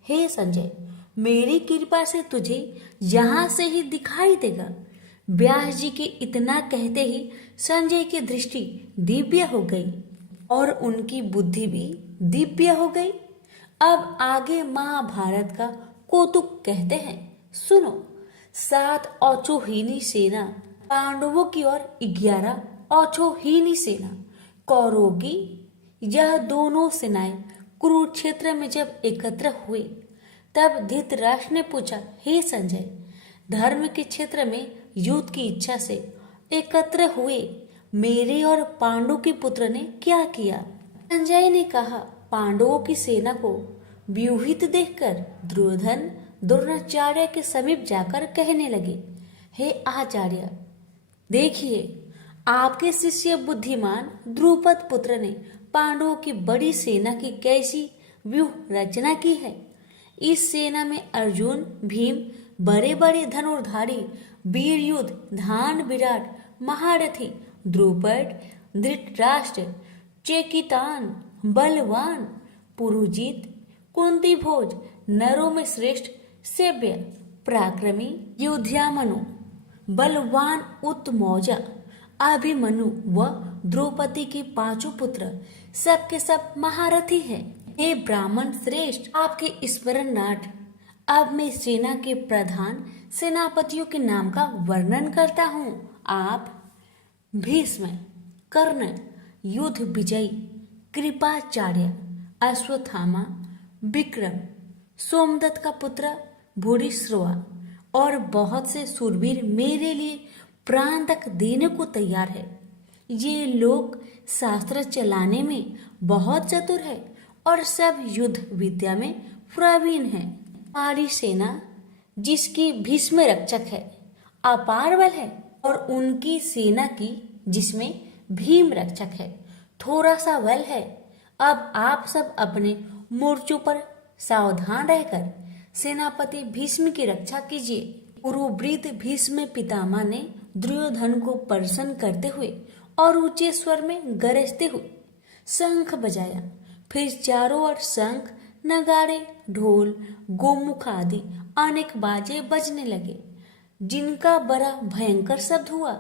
हे संजय, मेरी कृपा से तुझे यहाँ से ही दिखाई देगा। व्यास जी के इतना कहते ही संजय की दृष्टि दिव्य हो गई और उनकी बुद्धि भी दिव्य हो गई। अब आगे महाभारत का कौतुक कहते हैं, सुनो। 7 औचोहीनी सेना पांडवों की और 11 औचोहीनी सेना कौरवों की, यह दोनों सेनाएं कुरुक्षेत्र में जब एकत्र हुए तब धृतराष्ट्र ने पूछा, हे संजय, धर्म के क्षेत्र में युद्ध की इच्छा से एकत्र हुए मेरे और पांडु के पुत्र ने क्या किया? संजय ने कहा, पांडवों की सेना को व्यूहित देखकर दुर्योधन द्रोणाचार्य के समीप जाकर कहने लगे, हे आचार्य, देखिए, आपके शिष्य बुद्धिमान द्रुपद पुत्र ने पांडवों की बड़ी सेना की कैसी व्यूह रचना की है। इस सेना में अर्जुन, भीम, बड़े बड़े धनुर्धारी, वीर युद्ध, धान विराट, महारथी, द्रुपद, धृतराष्ट्र, चेकितान, बलवान, पुरुजित, कुंती भोज, नरों में श्रेष्ठ, सेव्य, पराक्रमी, योद्धामनु, बलवान उत्तमौजा, अभिमन्यु व द्रौपदी के 5 पुत्र सबके सब महारथी हैं। हे ब्राह्मण श्रेष्ठ, आपके स्मरणार्थ अब मैं सेना के प्रधान सेनापतियों के नाम का वर्णन करता हूँ। आप भीष्म, कर्ण, युद्ध विजयी, कृपाचार्य, अश्वत्थामा, विक्रम, सोमदत्त का पुत्र भूरिश्रवा और बहुत से सूरवीर मेरे लिए प्राण तक देने को तैयार है। ये लोग शास्त्र चलाने में बहुत चतुर है और सब युद्ध विद्या में प्रवीण हैं। हमारी सेना, जिसकी भीष्म रक्षक है, अपार बल है, और उनकी सेना की, जिसमें भीम रक्षक है, थोड़ा सा बल है। अब आप सब अपने मोर्चों पर सावधान रहकर सेनापति भीष्म की रक्षा कीजिए। कुरुवृत्त भीष्म पितामह ने दुर्योधन को प्रसन्न करते हुए और ऊंचे स्वर में गरजते हुए शंख बजाया। फिर चारों ओर शंख, नगाड़े, ढोल, गोमुख आदि अनेक बाजे बजने लगे, जिनका बड़ा भयंकर शब्द हुआ।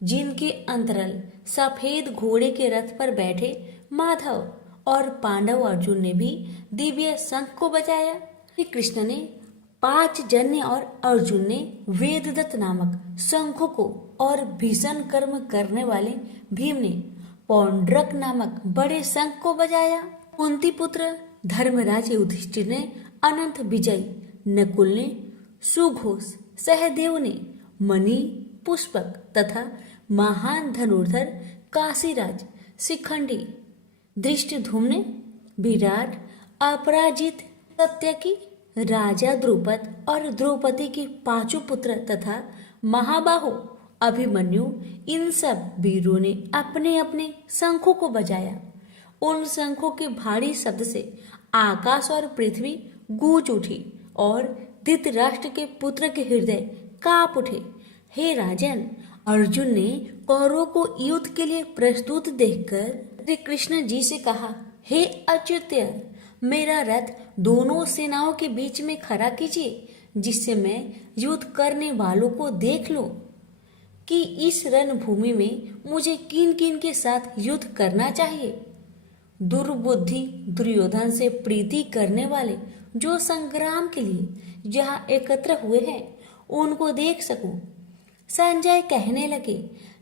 जिनके अंतरल सफेद घोड़े के रथ पर बैठे माधव और पांडव अर्जुन ने भी दिव्य शंख को बजाया। श्री कृष्ण ने पांचजन्य और अर्जुन ने वेददत्त नामक शंखों को, और भीषण कर्म करने वाले भीम ने पौंड्रक नामक बड़े शंख को बजाया। कुंती पुत्र धर्मराज युधिष्ठिर ने अनंत विजय, नकुल ने सुघोष, सहदेव ने मणि पुष्पक तथा महान धनुर्धर काशीराज शिखंडी, धृष्टद्युम्न ने विराट, अपराजित, सत्यकी, राजा द्रुपद और द्रौपदी के पांचों पुत्र तथा महाबाहु अभिमन्यु, इन सब वीरों ने अपने अपने शंखों को बजाया। उन शंखों के भारी शब्द से आकाश और पृथ्वी गूंज उठी और धृतराष्ट्र के पुत्र के हृदय कांप उठे। हे राजन, अर्जुन ने कौरवों को युद्ध के लिए प्रस्तुत देखकर श्री कृष्ण जी से कहा, हे अच्युत्य, मेरा रथ दोनों सेनाओं के बीच में खड़ा कीजिए, जिससे मैं युद्ध करने वालों को देख लूं कि इस रणभूमि में मुझे किन किन के साथ युद्ध करना चाहिए। दुर्बुद्धि दुर्योधन से प्रीति करने वाले जो संग्राम के लिए यहाँ एकत्र हुए हैं, उनको देख सकूं। संजय कहने लगे,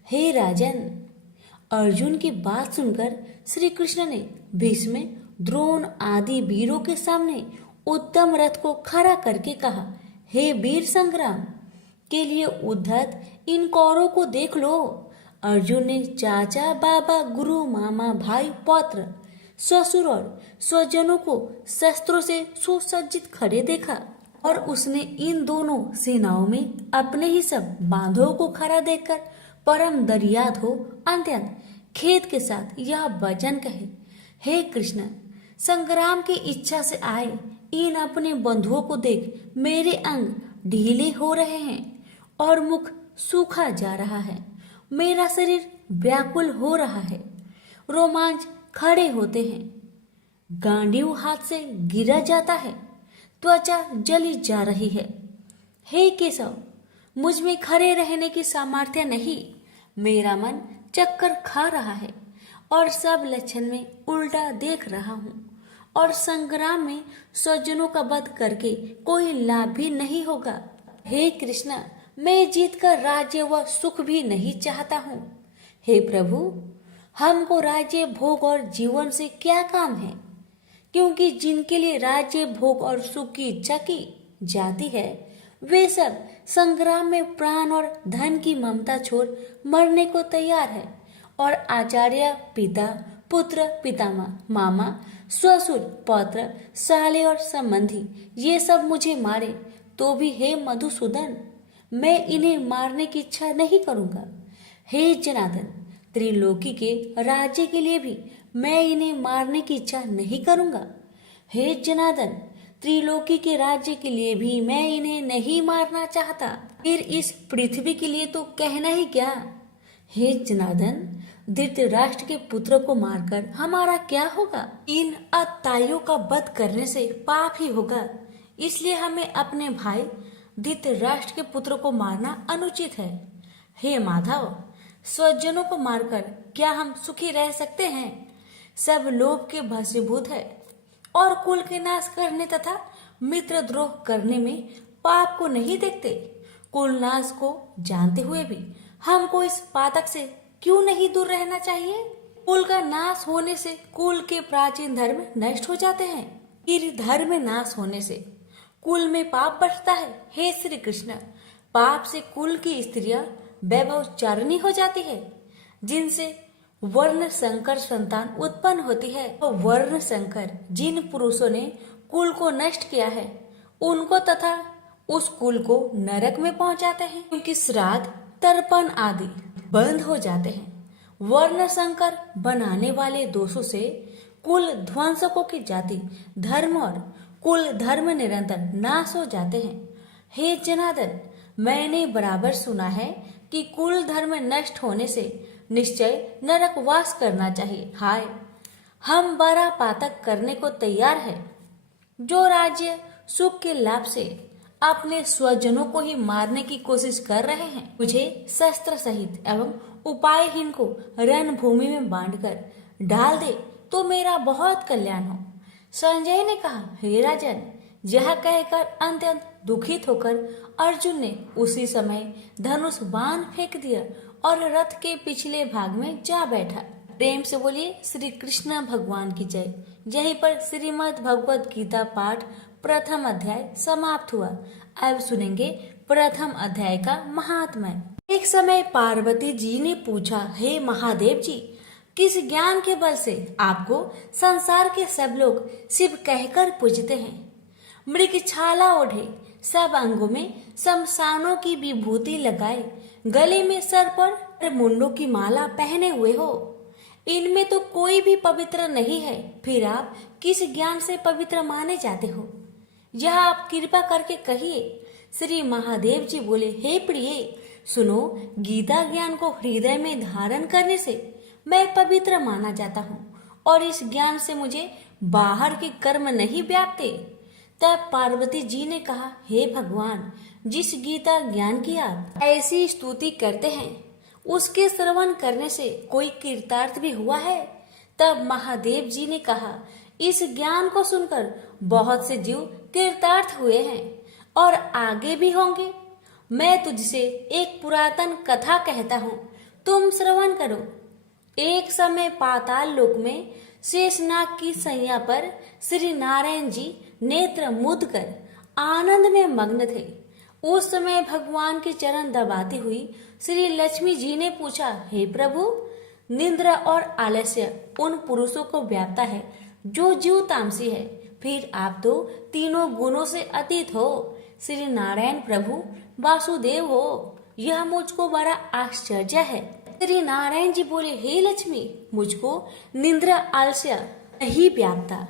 हे राजन। अर्जुन की बात सुनकर श्री कृष्ण ने भीष्म, द्रोण आदि वीरों के सामने उत्तम रथ को खड़ा करके कहा, हे वीर संग्राम के लिए उद्धत इन कौरों को देख लो। अर्जुन ने चाचा, बाबा, गुरु, मामा, भाई, पौत्र, ससुर और स्वजनों को शस्त्रों से सुसज्जित खड़े देखा, और उसने इन दोनों सेनाओं में अपने ही सब बांधवों को खड़ा देखकर परम दर्याद हो अत्यंत खेद के साथ यह वचन कहे, हे कृष्ण, संग्राम की इच्छा से आए इन अपने बंधुओं को देख मेरे अंग ढीले हो रहे हैं और मुख सूखा जा रहा है। मेरा शरीर व्याकुल हो रहा है, रोमांच खड़े होते हैं, गांडीव हाथ से गिरा जाता है, त्वचा जली जा रही है। हे केशव, मुझ में खड़े रहने की सामर्थ्य नहीं, मेरा मन चक्कर खा रहा है और सब लक्षण में उल्टा देख रहा हूँ, और संग्राम में स्वजनों का वध करके कोई लाभ भी नहीं होगा। हे कृष्ण, मैं जीत कर राज्य व सुख भी नहीं चाहता हूँ। हे प्रभु, हमको राज्य भोग और जीवन से क्या काम है, क्योंकि जिनके लिए राज्य भोग और सुख की इच्छा की जाती है, वे सब संग्राम में प्राण और धन की ममता छोड़ मरने को तैयार है। और आचार्य, पिता, पुत्र, पितामह, मामा, ससुर, पौत्र, साले और संबंधी, ये सब मुझे मारे तो भी हे मधुसूदन, मैं इन्हें मारने की इच्छा नहीं करूंगा। हे जनार्दन, त्रिलोकी के राज्य के लिए भी मैं इन्हें मारने की इच्छा नहीं करूंगा। हे जनार्दन, त्रिलोकी के राज्य के लिए भी मैं इन्हें नहीं मारना चाहता, फिर इस पृथ्वी के लिए तो कहना ही क्या। हे जनार्दन, धृतराष्ट्र के पुत्र को मारकर हमारा क्या होगा? इन अत्यायों का वध करने से पाप ही होगा, इसलिए हमें अपने भाई धृतराष्ट्र के पुत्र को मारना अनुचित है। हे माधव, स्वजनों को मारकर क्या हम सुखी रह सकते हैं? सब लोभ के वशीभूत है और कुल के नाश करने तथा मित्र द्रोह करने में पाप को नहीं देखते। कुल नाश को जानते हुए भी हमको इस पातक से क्यों नहीं दूर रहना चाहिए? कुल का नाश होने से कुल के प्राचीन धर्म नष्ट हो जाते हैं, फिर धर्म नाश होने से कुल में पाप बढ़ता है। हे श्री कृष्ण, पाप से कुल की स्त्रियां वैभवचारिणी हो जाती है, जिनसे वर्ण संकर संतान उत्पन्न होती है। तो वर्ण संकर जिन पुरुषों ने कुल को नष्ट किया है उनको तथा उस कुल को नरक में पहुंचाते हैं, क्योंकि श्राद्ध तर्पण आदि बंद हो जाते हैं। वर्ण संकर बनाने वाले दोषों से कुल ध्वंसकों की जाति धर्म और कुल धर्म निरंतर नाश हो जाते हैं। हे जनार्दन, मैंने बराबर सुना है कि कुल धर्म नष्ट होने से निश्चय नरकवास करना चाहिए। हाय, हम बड़ा पातक करने को तैयार है, जो राज्य सुख के लाभ से अपने स्वजनों को ही मारने की कोशिश कर रहे हैं। मुझे शस्त्र सहित एवं उपायहीन को रणभूमि में बांधकर डाल दे तो मेरा बहुत कल्याण हो। संजय ने कहा, हे राजन, यह कहकर अत्यंत दुखित होकर अर्जुन ने उसी समय धनुष बाण फेंक दिया और रथ के पिछले भाग में जा बैठा। प्रेम से बोलिए श्री कृष्ण भगवान की जय। यहीं पर श्रीमद् भगवद गीता पाठ प्रथम अध्याय समाप्त हुआ। अब सुनेंगे प्रथम अध्याय का महात्म्य। एक समय पार्वती जी ने पूछा, हे महादेव जी, किस ज्ञान के बल से आपको संसार के सब लोग शिव कहकर पूजते हैं? मृगछाला ओढ़े, सब अंगों में शमशानों की विभूति लगाए, गले में सर्प और मुंडों की माला पहने हुए हो, इनमें तो कोई भी पवित्र नहीं है, फिर आप किस ज्ञान से पवित्र माने जाते हो? यह आप कृपा करके कहिए। श्री महादेव जी बोले, हे प्रिय, सुनो, गीता ज्ञान को हृदय में धारण करने से मैं पवित्र माना जाता हूँ और इस ज्ञान से मुझे बाहर के कर्म नहीं व्यापते। तब पार्वती जी ने कहा, हे भगवान, जिस गीता ज्ञान की आप ऐसी स्तुति करते हैं उसके श्रवण करने से कोई कृतार्थ भी हुआ है? तब महादेव जी ने कहा, इस ज्ञान को सुनकर बहुत से जीव कृतार्थ हुए हैं और आगे भी होंगे। मैं तुझसे एक पुरातन कथा कहता हूँ, तुम श्रवण करो। एक समय पाताल लोक में शेषनाग की सैया पर श्री नारायण जी नेत्र मूंद कर आनंद में मग्न थे। उस समय भगवान के चरण दबाती हुई श्री लक्ष्मी जी ने पूछा, हे प्रभु, निद्रा और आलस्य उन पुरुषों को व्यापता है जो जीव तामसी है, फिर आप तो तीनों गुणों से अतीत हो। श्री नारायण प्रभु वासुदेव हो, यह मुझको बड़ा आश्चर्य है। श्री नारायण जी बोले, हे लक्ष्मी, मुझको निद्रा आलस्य नहीं व्यापता।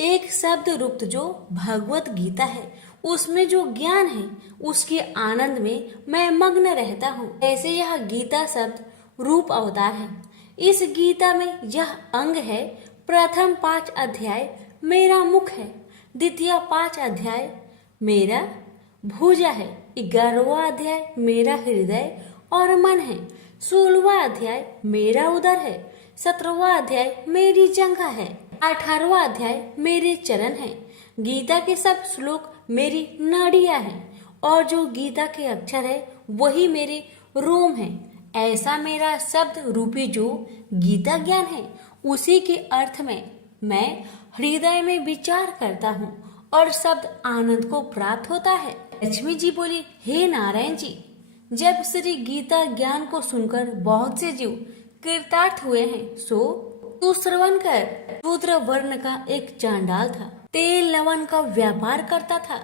एक शब्द रूप जो भगवत गीता है उसमें जो ज्ञान है उसके आनंद में मैं मग्न रहता हूँ। ऐसे यह गीता शब्द रूप अवतार है। इस गीता में यह अंग है। प्रथम 5 अध्याय मेरा मुख है, द्वितीय 5 अध्याय मेरा भुजा है, 11वां अध्याय मेरा हृदय और मन है, 16वां अध्याय मेरा उदर है, 17वां अध्याय मेरी जंघा है, 18वां अध्याय मेरे चरण है। गीता के सब श्लोक मेरी नाड़ियां हैं और जो गीता के अक्षर है वही मेरे रोम है। ऐसा मेरा शब्द रूपी जो गीता ज्ञान है उसी के अर्थ में मैं हृदय में विचार करता हूँ और शब्द आनंद को प्राप्त होता है। लक्ष्मी जी बोली, हे नारायण जी, जब श्री गीता ज्ञान को सुनकर बहुत से जीव कृतार्थ हुए हैं सो तू श्रवण कर। शूद्र वर्ण का एक चांडाल था, तेल लवण का व्यापार करता था।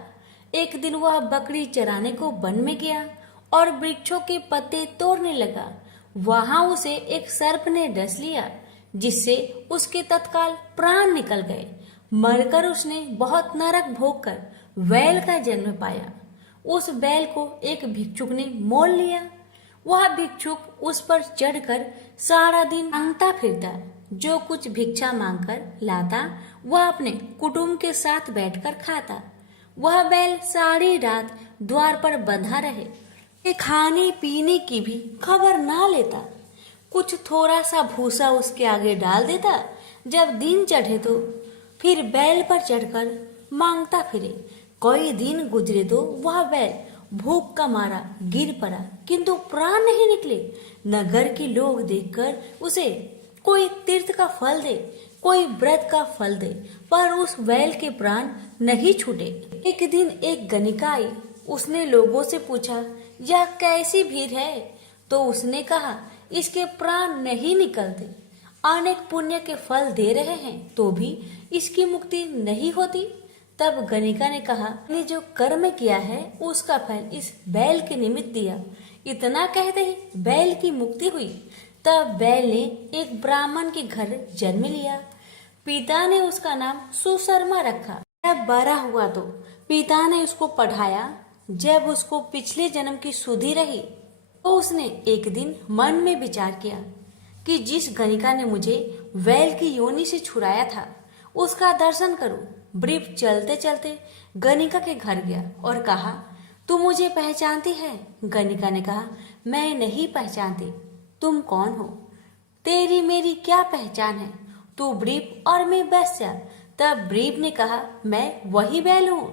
एक दिन वह बकरी चराने को वन में गया और वृक्षों के पत्ते तोड़ने लगा। वहां उसे एक सर्प ने डस लिया, जिससे उसके तत्काल प्राण निकल गए। मरकर उसने बहुत नरक भोग कर बैल का जन्म पाया। उस बैल को एक भिक्षुक ने मोल लिया। वह भिक्षुक उस पर चढ़कर सारा दिन मांगता फिरता। जो कुछ भिक्षा मांगकर लाता वह अपने कुटुंब के साथ बैठकर खाता। वह बैल सारी रात द्वार पर बंधा रहे, कि खाने पीने की भी खबर ना लेता। कुछ थोड़ा सा भूसा उसके आगे डाल देता। जब दिन चढ़े तो फिर बैल पर चढ़कर मांगता फिरे। कई दिन गुजरे तो वह बैल भूख का मारा गिर पड़ा, किंतु प्राण नहीं निकले। नगर के लोग देखकर उसे कोई तीर्थ का फल दे, कोई व्रत का फल दे, पर उस बैल के प्राण नहीं छूटे। एक दिन एक गणिका आई। उसने लोगों से पूछा, यह कैसी भीड़ है? तो उसने कहा, इसके प्राण नहीं निकलते। अनेक पुण्य के फल दे रहे हैं तो भी इसकी मुक्ति नहीं होती। तब गणिका ने कहा, मैंने जो कर्म किया है उसका फल इस बैल के निमित्त दिया। इतना कहते ही बैल की मुक्ति हुई। तब बैल ने एक ब्राह्मण के घर जन्म लिया। पिता ने उसका नाम सुशर्मा रखा। जब बड़ा हुआ तो पिता ने उसको पढ़ाया। जब उसको पिछले जन्म की सुधि रही तो उसने एक दिन मन में विचार किया कि जिस गणिका ने मुझे बैल की योनि से छुड़ाया था उसका दर्शन करूं। ब्रीफ चलते चलते गणिका के घर गया और कहा, तू मुझे पहचानती है? गणिका ने कहा, मैं नहीं पहचानती। तुम कौन हो? तेरी मेरी क्या पहचान है? तू ब्रीफ और मैं वैश्या। तब ब्रीफ ने कहा, मैं वही बैल हूँ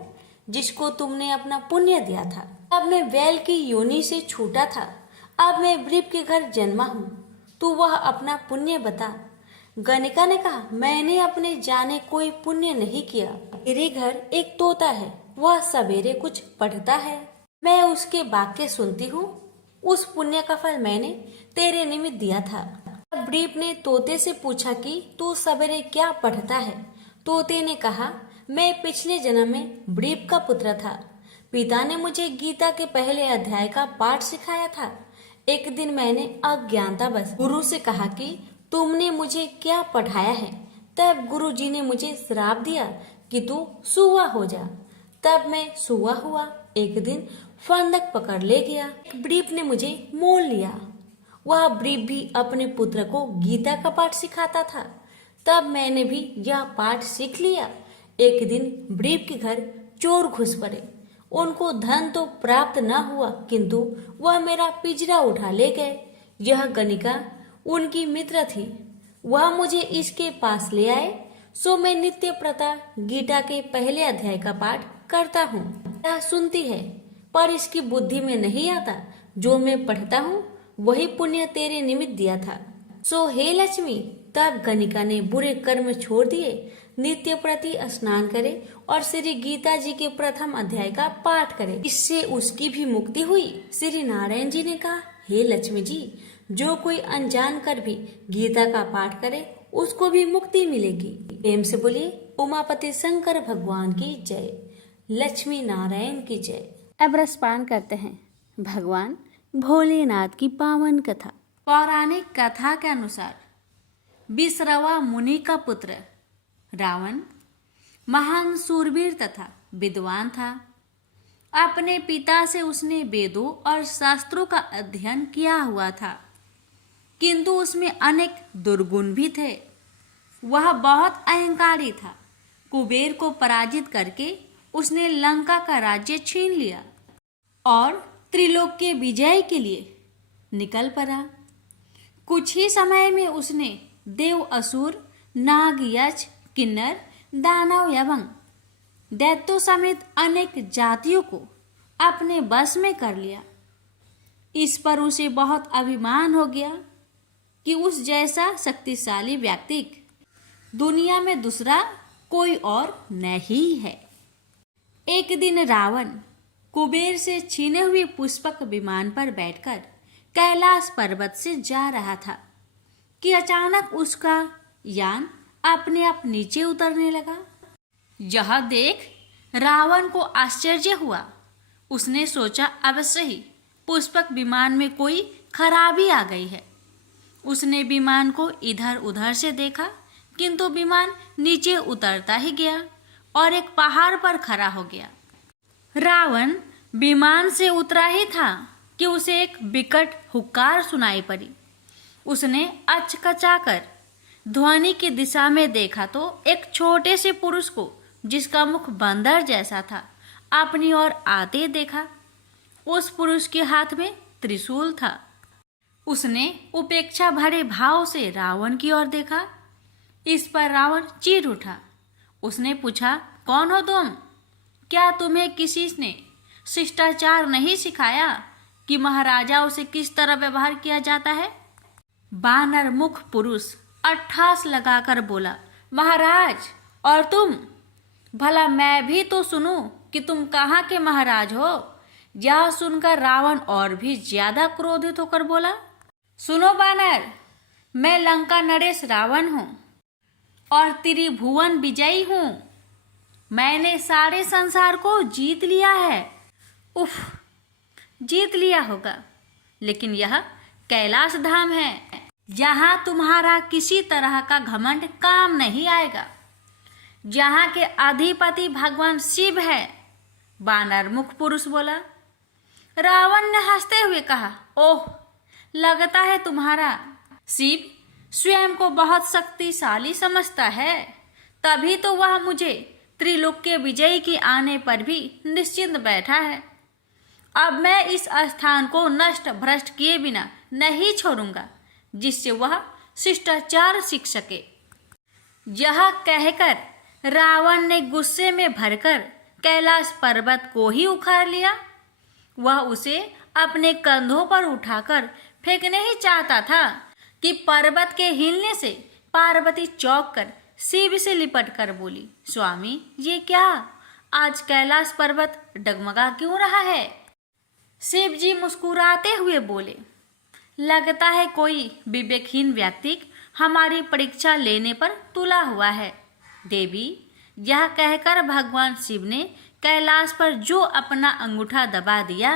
जिसको तुमने अपना पुण्य दिया था। अब मैं बैल की योनि से छूटा था। अब मैं ब्रीफ के घर जन्मा हूँ। तू वह अपना पुण्य बता। गणिका ने कहा, मैंने अपने जाने कोई पुण्य नहीं किया। मेरे घर एक तोता है, वह सवेरे कुछ पढ़ता है, मैं उसके वाक्य सुनती हूँ। उस पुण्य का फल मैंने तेरे निमित्त दिया था। ब्रीफ ने तोते से पूछा कि तू सवेरे क्या पढ़ता है? तोते ने कहा, मैं पिछले जन्म में ब्रीफ का पुत्र था। पिता ने मुझे गीता के पहले अध्याय का पाठ सिखाया था। एक दिन मैंने अज्ञानतावश गुरु से कहा कि तुमने मुझे क्या पढ़ाया है? तब गुरुजी ने मुझे श्राप दिया कि तू सूआ हो जा। तब मैं सूआ हुआ। एक दिन फंदक पकड़ ले गया। एक ब्रीफ ने मुझे मोल लिया। वह ब्रीफ भी अपने पुत्र को गीता का पाठ सिखाता था। तब मैंने भी यह पाठ सीख लिया। एक दिन ब्रीफ के घर चोर घुस पड़े। उनको धन तो प्राप्त न हुआ किंतु वह मेरा पिंजरा उठा ले गए। यह गणिका उनकी मित्र थी। वह मुझे इसके पास ले आए। सो मैं नित्य प्रता गीता के पहले अध्याय का पाठ करता हूँ। यह सुनती है पर इसकी बुद्धि में नहीं आता। जो मैं पढ़ता हूँ वही पुण्य तेरे निमित्त दिया था। सो हे लक्ष्मी। तब गणिका ने बुरे कर्म छोड़ दिए, नित्य प्रति स्नान करे और श्री गीता जी के प्रथम अध्याय का पाठ करे। इससे उसकी भी मुक्ति हुई। श्री नारायण जी ने कहा, हे लक्ष्मी जी, जो कोई अनजान कर भी गीता का पाठ करे उसको भी मुक्ति मिलेगी। प्रेम से बोलिए उमापति शंकर भगवान की जय, लक्ष्मी नारायण की जय। अब रसपान करते हैं भगवान भोलेनाथ की पावन कथा। पौराणिक कथा के अनुसार विश्रवा मुनि का पुत्र रावण महान सूरवीर तथा विद्वान था। अपने पिता से उसने वेदों और शास्त्रों का अध्ययन किया हुआ था, किंतु उसमें अनेक दुर्गुण भी थे। वह बहुत अहंकारी था। कुबेर को पराजित करके उसने लंका का राज्य छीन लिया और त्रिलोक्य विजय के लिए निकल पड़ा। कुछ ही समय में उसने देव, असुर, नाग, यक्ष, किन्नर, दानव एवं दैत्यों समेत अनेक जातियों को अपने बस में कर लिया। इस पर उसे बहुत अभिमान हो गया कि उस जैसा शक्तिशाली व्यक्ति दुनिया में दूसरा कोई और नहीं है। एक दिन रावण कुबेर से छीने हुए पुष्पक विमान पर बैठकर कैलाश पर्वत से जा रहा था कि अचानक उसका यान अपने आप नीचे उतरने लगा। यह देख रावण को आश्चर्य हुआ। उसने सोचा अवश्य ही पुष्पक विमान में कोई खराबी आ गई है। उसने विमान को इधर उधर से देखा किंतु विमान नीचे उतरता ही गया और एक पहाड़ पर खड़ा हो गया। रावण विमान से उतरा ही था कि उसे एक विकट हुक्कार सुनाई पड़ी। उसने अचकचाकर ध्वनि की दिशा में देखा तो एक छोटे से पुरुष को, जिसका मुख बंदर जैसा था, अपनी ओर आते देखा। उस पुरुष के हाथ में त्रिशूल था। उसने उपेक्षा भरे भाव से रावण की ओर देखा। इस पर रावण चीर उठा। उसने पूछा, कौन हो तुम? क्या तुम्हें किसी ने शिष्टाचार नहीं सिखाया कि महाराजाओं से किस तरह व्यवहार किया जाता है? बानर मुख पुरुष अट्ठास लगाकर बोला, महाराज, और तुम? भला मैं भी तो सुनूं कि तुम कहाँ के महाराज हो। यह सुनकर रावण और भी ज्यादा क्रोधित होकर बोला, सुनो बानर, मैं लंका नरेश रावण हूँ और त्रिभुवन विजयी हूँ। मैंने सारे संसार को जीत लिया है। उफ, जीत लिया होगा, लेकिन यह कैलाश धाम है। यहाँ तुम्हारा किसी तरह का घमंड काम नहीं आएगा। जहाँ के अधिपति भगवान शिव है। वानर मुख पुरुष बोला। रावण ने हंसते हुए कहा, ओह, लगता है तुम्हारा शिव स्वयं को बहुत शक्तिशाली समझता है, तभी तो वह मुझे त्रिलोक के विजयी के आने पर भी निश्चिंत बैठा है। अब मैं इस स्थान को नष्ट भ्रष्ट किए बिना नहीं छोड़ूंगा, जिससे वह शिष्टाचार सीख सके। यह कहकर रावण ने गुस्से में भरकर कैलाश पर्वत को ही उखाड़ लिया। वह उसे अपने कंधों पर उठाकर फेंकने ही चाहता था कि पर्वत के हिलने से पार्वती चौंक कर शिव से लिपट कर बोली, स्वामी, ये क्या? आज कैलाश पर्वत डगमगा क्यों रहा है? शिव जी मुस्कुराते हुए बोले, लगता है कोई विवेकहीन व्यक्ति हमारी परीक्षा लेने पर तुला हुआ है। देवी, यह कहकर भगवान शिव ने कैलाश पर जो अपना अंगूठा दबा दिया,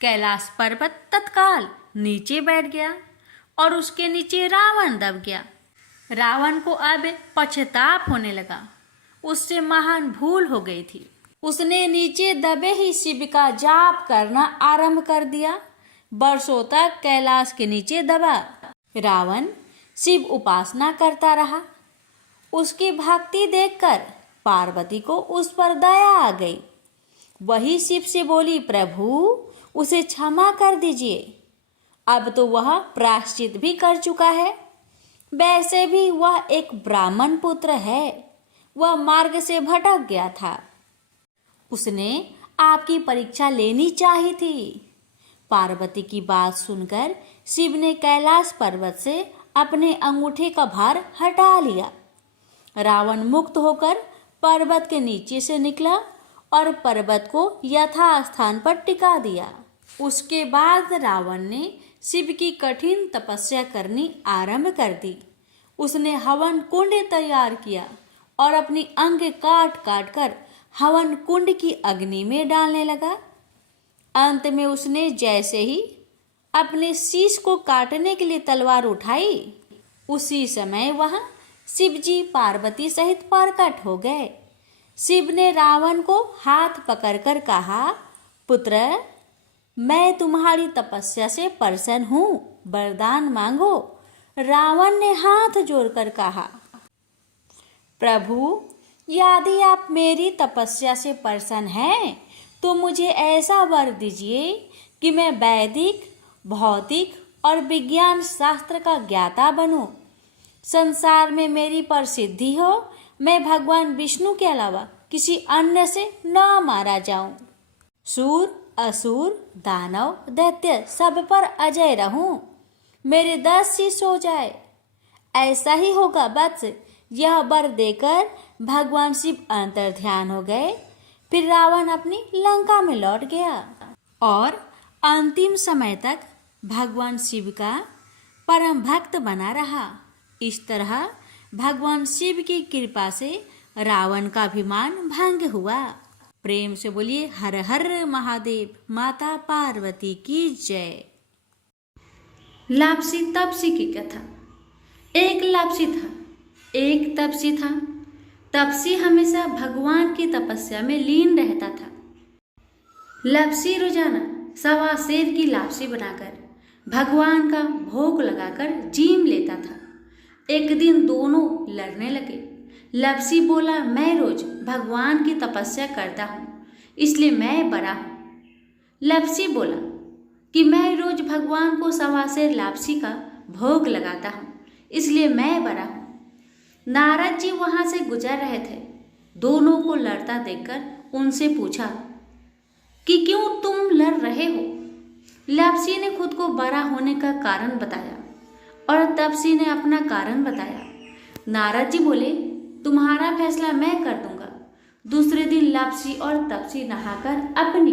कैलाश पर्वत तत्काल नीचे बैठ गया और उसके नीचे रावण दब गया। रावण को अब पश्चाताप होने लगा। उससे महान भूल हो गई थी। उसने नीचे दबे ही शिव का जाप करना आरंभ कर दिया। वर्षों तक कैलाश के नीचे दबा रावण शिव उपासना करता रहा। उसकी भक्ति देखकर पार्वती को उस पर दया आ गई। वही शिव से बोली, प्रभु, उसे क्षमा कर दीजिए। अब तो वह प्रायश्चित भी कर चुका है। वैसे भी वह एक ब्राह्मण पुत्र है। वह मार्ग से भटक गया था। उसने आपकी परीक्षा लेनी चाहिए थी। पार्वती की बात सुनकर शिव ने कैलाश पर्वत से अपने अंगूठे का भार हटा लिया। रावण मुक्त होकर पर्वत के नीचे से निकला और पर्वत को यथास्थान पर टिका दिया। उसके बाद रावण ने शिव की कठिन तपस्या करनी आरंभ कर दी। उसने हवन कुंड तैयार किया और अपनी अंग काट काट कर हवन कुंड की अग्नि में डालने लगा। अंत में उसने जैसे ही अपने शीश को काटने के लिए तलवार उठाई, उसी समय वहां शिवजी पार्वती सहित प्रकट हो गए। शिव ने रावण को हाथ पकड़कर कहा, पुत्र, मैं तुम्हारी तपस्या से प्रसन्न हूँ, वरदान मांगो। रावण ने हाथ जोड़कर कहा, प्रभु, यदि आप मेरी तपस्या से प्रसन्न हैं तो मुझे ऐसा वर दीजिए कि मैं वैदिक, भौतिक और विज्ञान शास्त्र का ज्ञाता बनूं। संसार में मेरी प्रसिद्धि हो। मैं भगवान विष्णु के अलावा किसी अन्य से न मारा जाऊं। सूर, असुर, दानव, दैत्य सब पर अजय रहूं। मेरे 10 शीश हो जाए। ऐसा ही होगा वत्स। यह वर देकर भगवान शिव अंतर्ध्यान हो गए। फिर रावण अपनी लंका में लौट गया और अंतिम समय तक भगवान शिव का परम भक्त बना रहा। इस तरह भगवान शिव की कृपा से रावण का अभिमान भंग हुआ। प्रेम से बोलिए हर हर महादेव। माता पार्वती की जय। लापसी तपसी की कथा। एक लापसी था, एक तपसी था। तपसी हमेशा भगवान की तपस्या में लीन रहता था। लापसी रोजाना 1.25 सेर की लापसी बनाकर भगवान का भोग लगाकर जीम लेता था। एक दिन दोनों लड़ने लगे। लापसी बोला, मैं रोज भगवान की तपस्या करता हूँ, इसलिए मैं बड़ा हूँ। लापसी बोला कि मैं रोज भगवान को 1.25 सेर लापसी का भोग लगाता हूँ, इसलिए मैं बड़ा हूँ। नारद जी वहां से गुजर रहे थे। दोनों को लड़ता देखकर उनसे पूछा कि क्यों तुम लड़ रहे हो। लापसी ने खुद को बड़ा होने का कारण बताया और तपसी ने अपना कारण बताया। नारद जी बोले, तुम्हारा फैसला मैं कर दूंगा। दूसरे दिन लापसी और तपसी नहाकर अपनी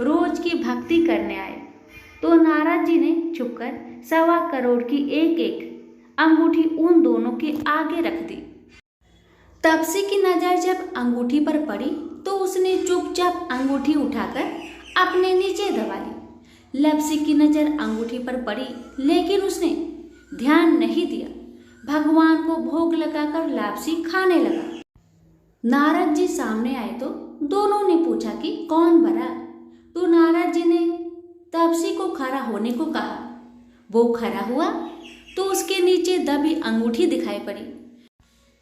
रोज की भक्ति करने आए तो नारद जी ने छुपकर 1.25 करोड़ की एक अंगूठी उन दोनों के आगे रख दी। तपसी की नजर जब अंगूठी पर पड़ी तो उसने चुपचाप अंगूठी उठाकर अपने नीचे दबा ली। लप्सी की नजर अंगूठी पर पड़ी लेकिन उसने ध्यान नहीं दिया। भगवान को भोग लगाकर लापसी खाने लगा। नारद जी सामने आए तो दोनों ने पूछा कि कौन भरा, तो नारद जी ने तपसी को खड़ा होने को कहा। वो खड़ा हुआ तो उसके नीचे दबी अंगूठी दिखाई पड़ी।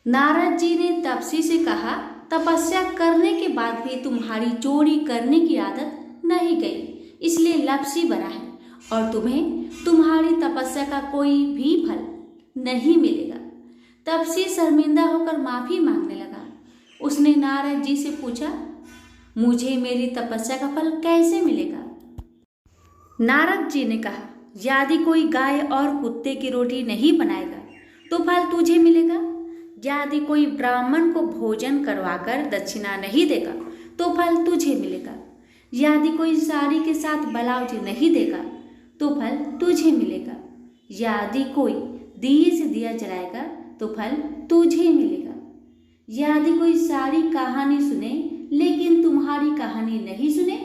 नारद जी ने तपसी से कहा, तपस्या करने के बाद भी तुम्हारी चोरी करने की आदत नहीं गई, इसलिए लप्सी बना है और तुम्हें तुम्हारी तपस्या का कोई भी फल नहीं मिलेगा। तपसी शर्मिंदा होकर माफी मांगने लगा। उसने नारद जी से पूछा, मुझे मेरी तपस्या का फल कैसे मिलेगा? नारद जी ने कहा, यदि कोई गाय और कुत्ते की रोटी नहीं बनाएगा तो फल तुझे मिलेगा। यदि कोई ब्राह्मण को भोजन करवाकर दक्षिणा नहीं देगा तो फल तुझे मिलेगा। यदि कोई साड़ी के साथ ब्लाउज नहीं देगा तो फल तुझे मिलेगा। यदि कोई दिए से दिया जलाएगा तो फल तुझे मिलेगा। यदि कोई सारी कहानी सुने लेकिन तुम्हारी कहानी नहीं सुने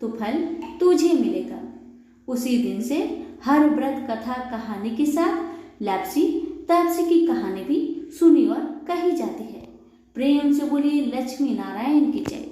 तो फल तुझे मिलेगा। उसी दिन से हर व्रत कथा कहानी के साथ लप्सी तपसी की कहानी भी सुनी और कही जाती है। प्रेम से बोलिए लक्ष्मी नारायण की जय।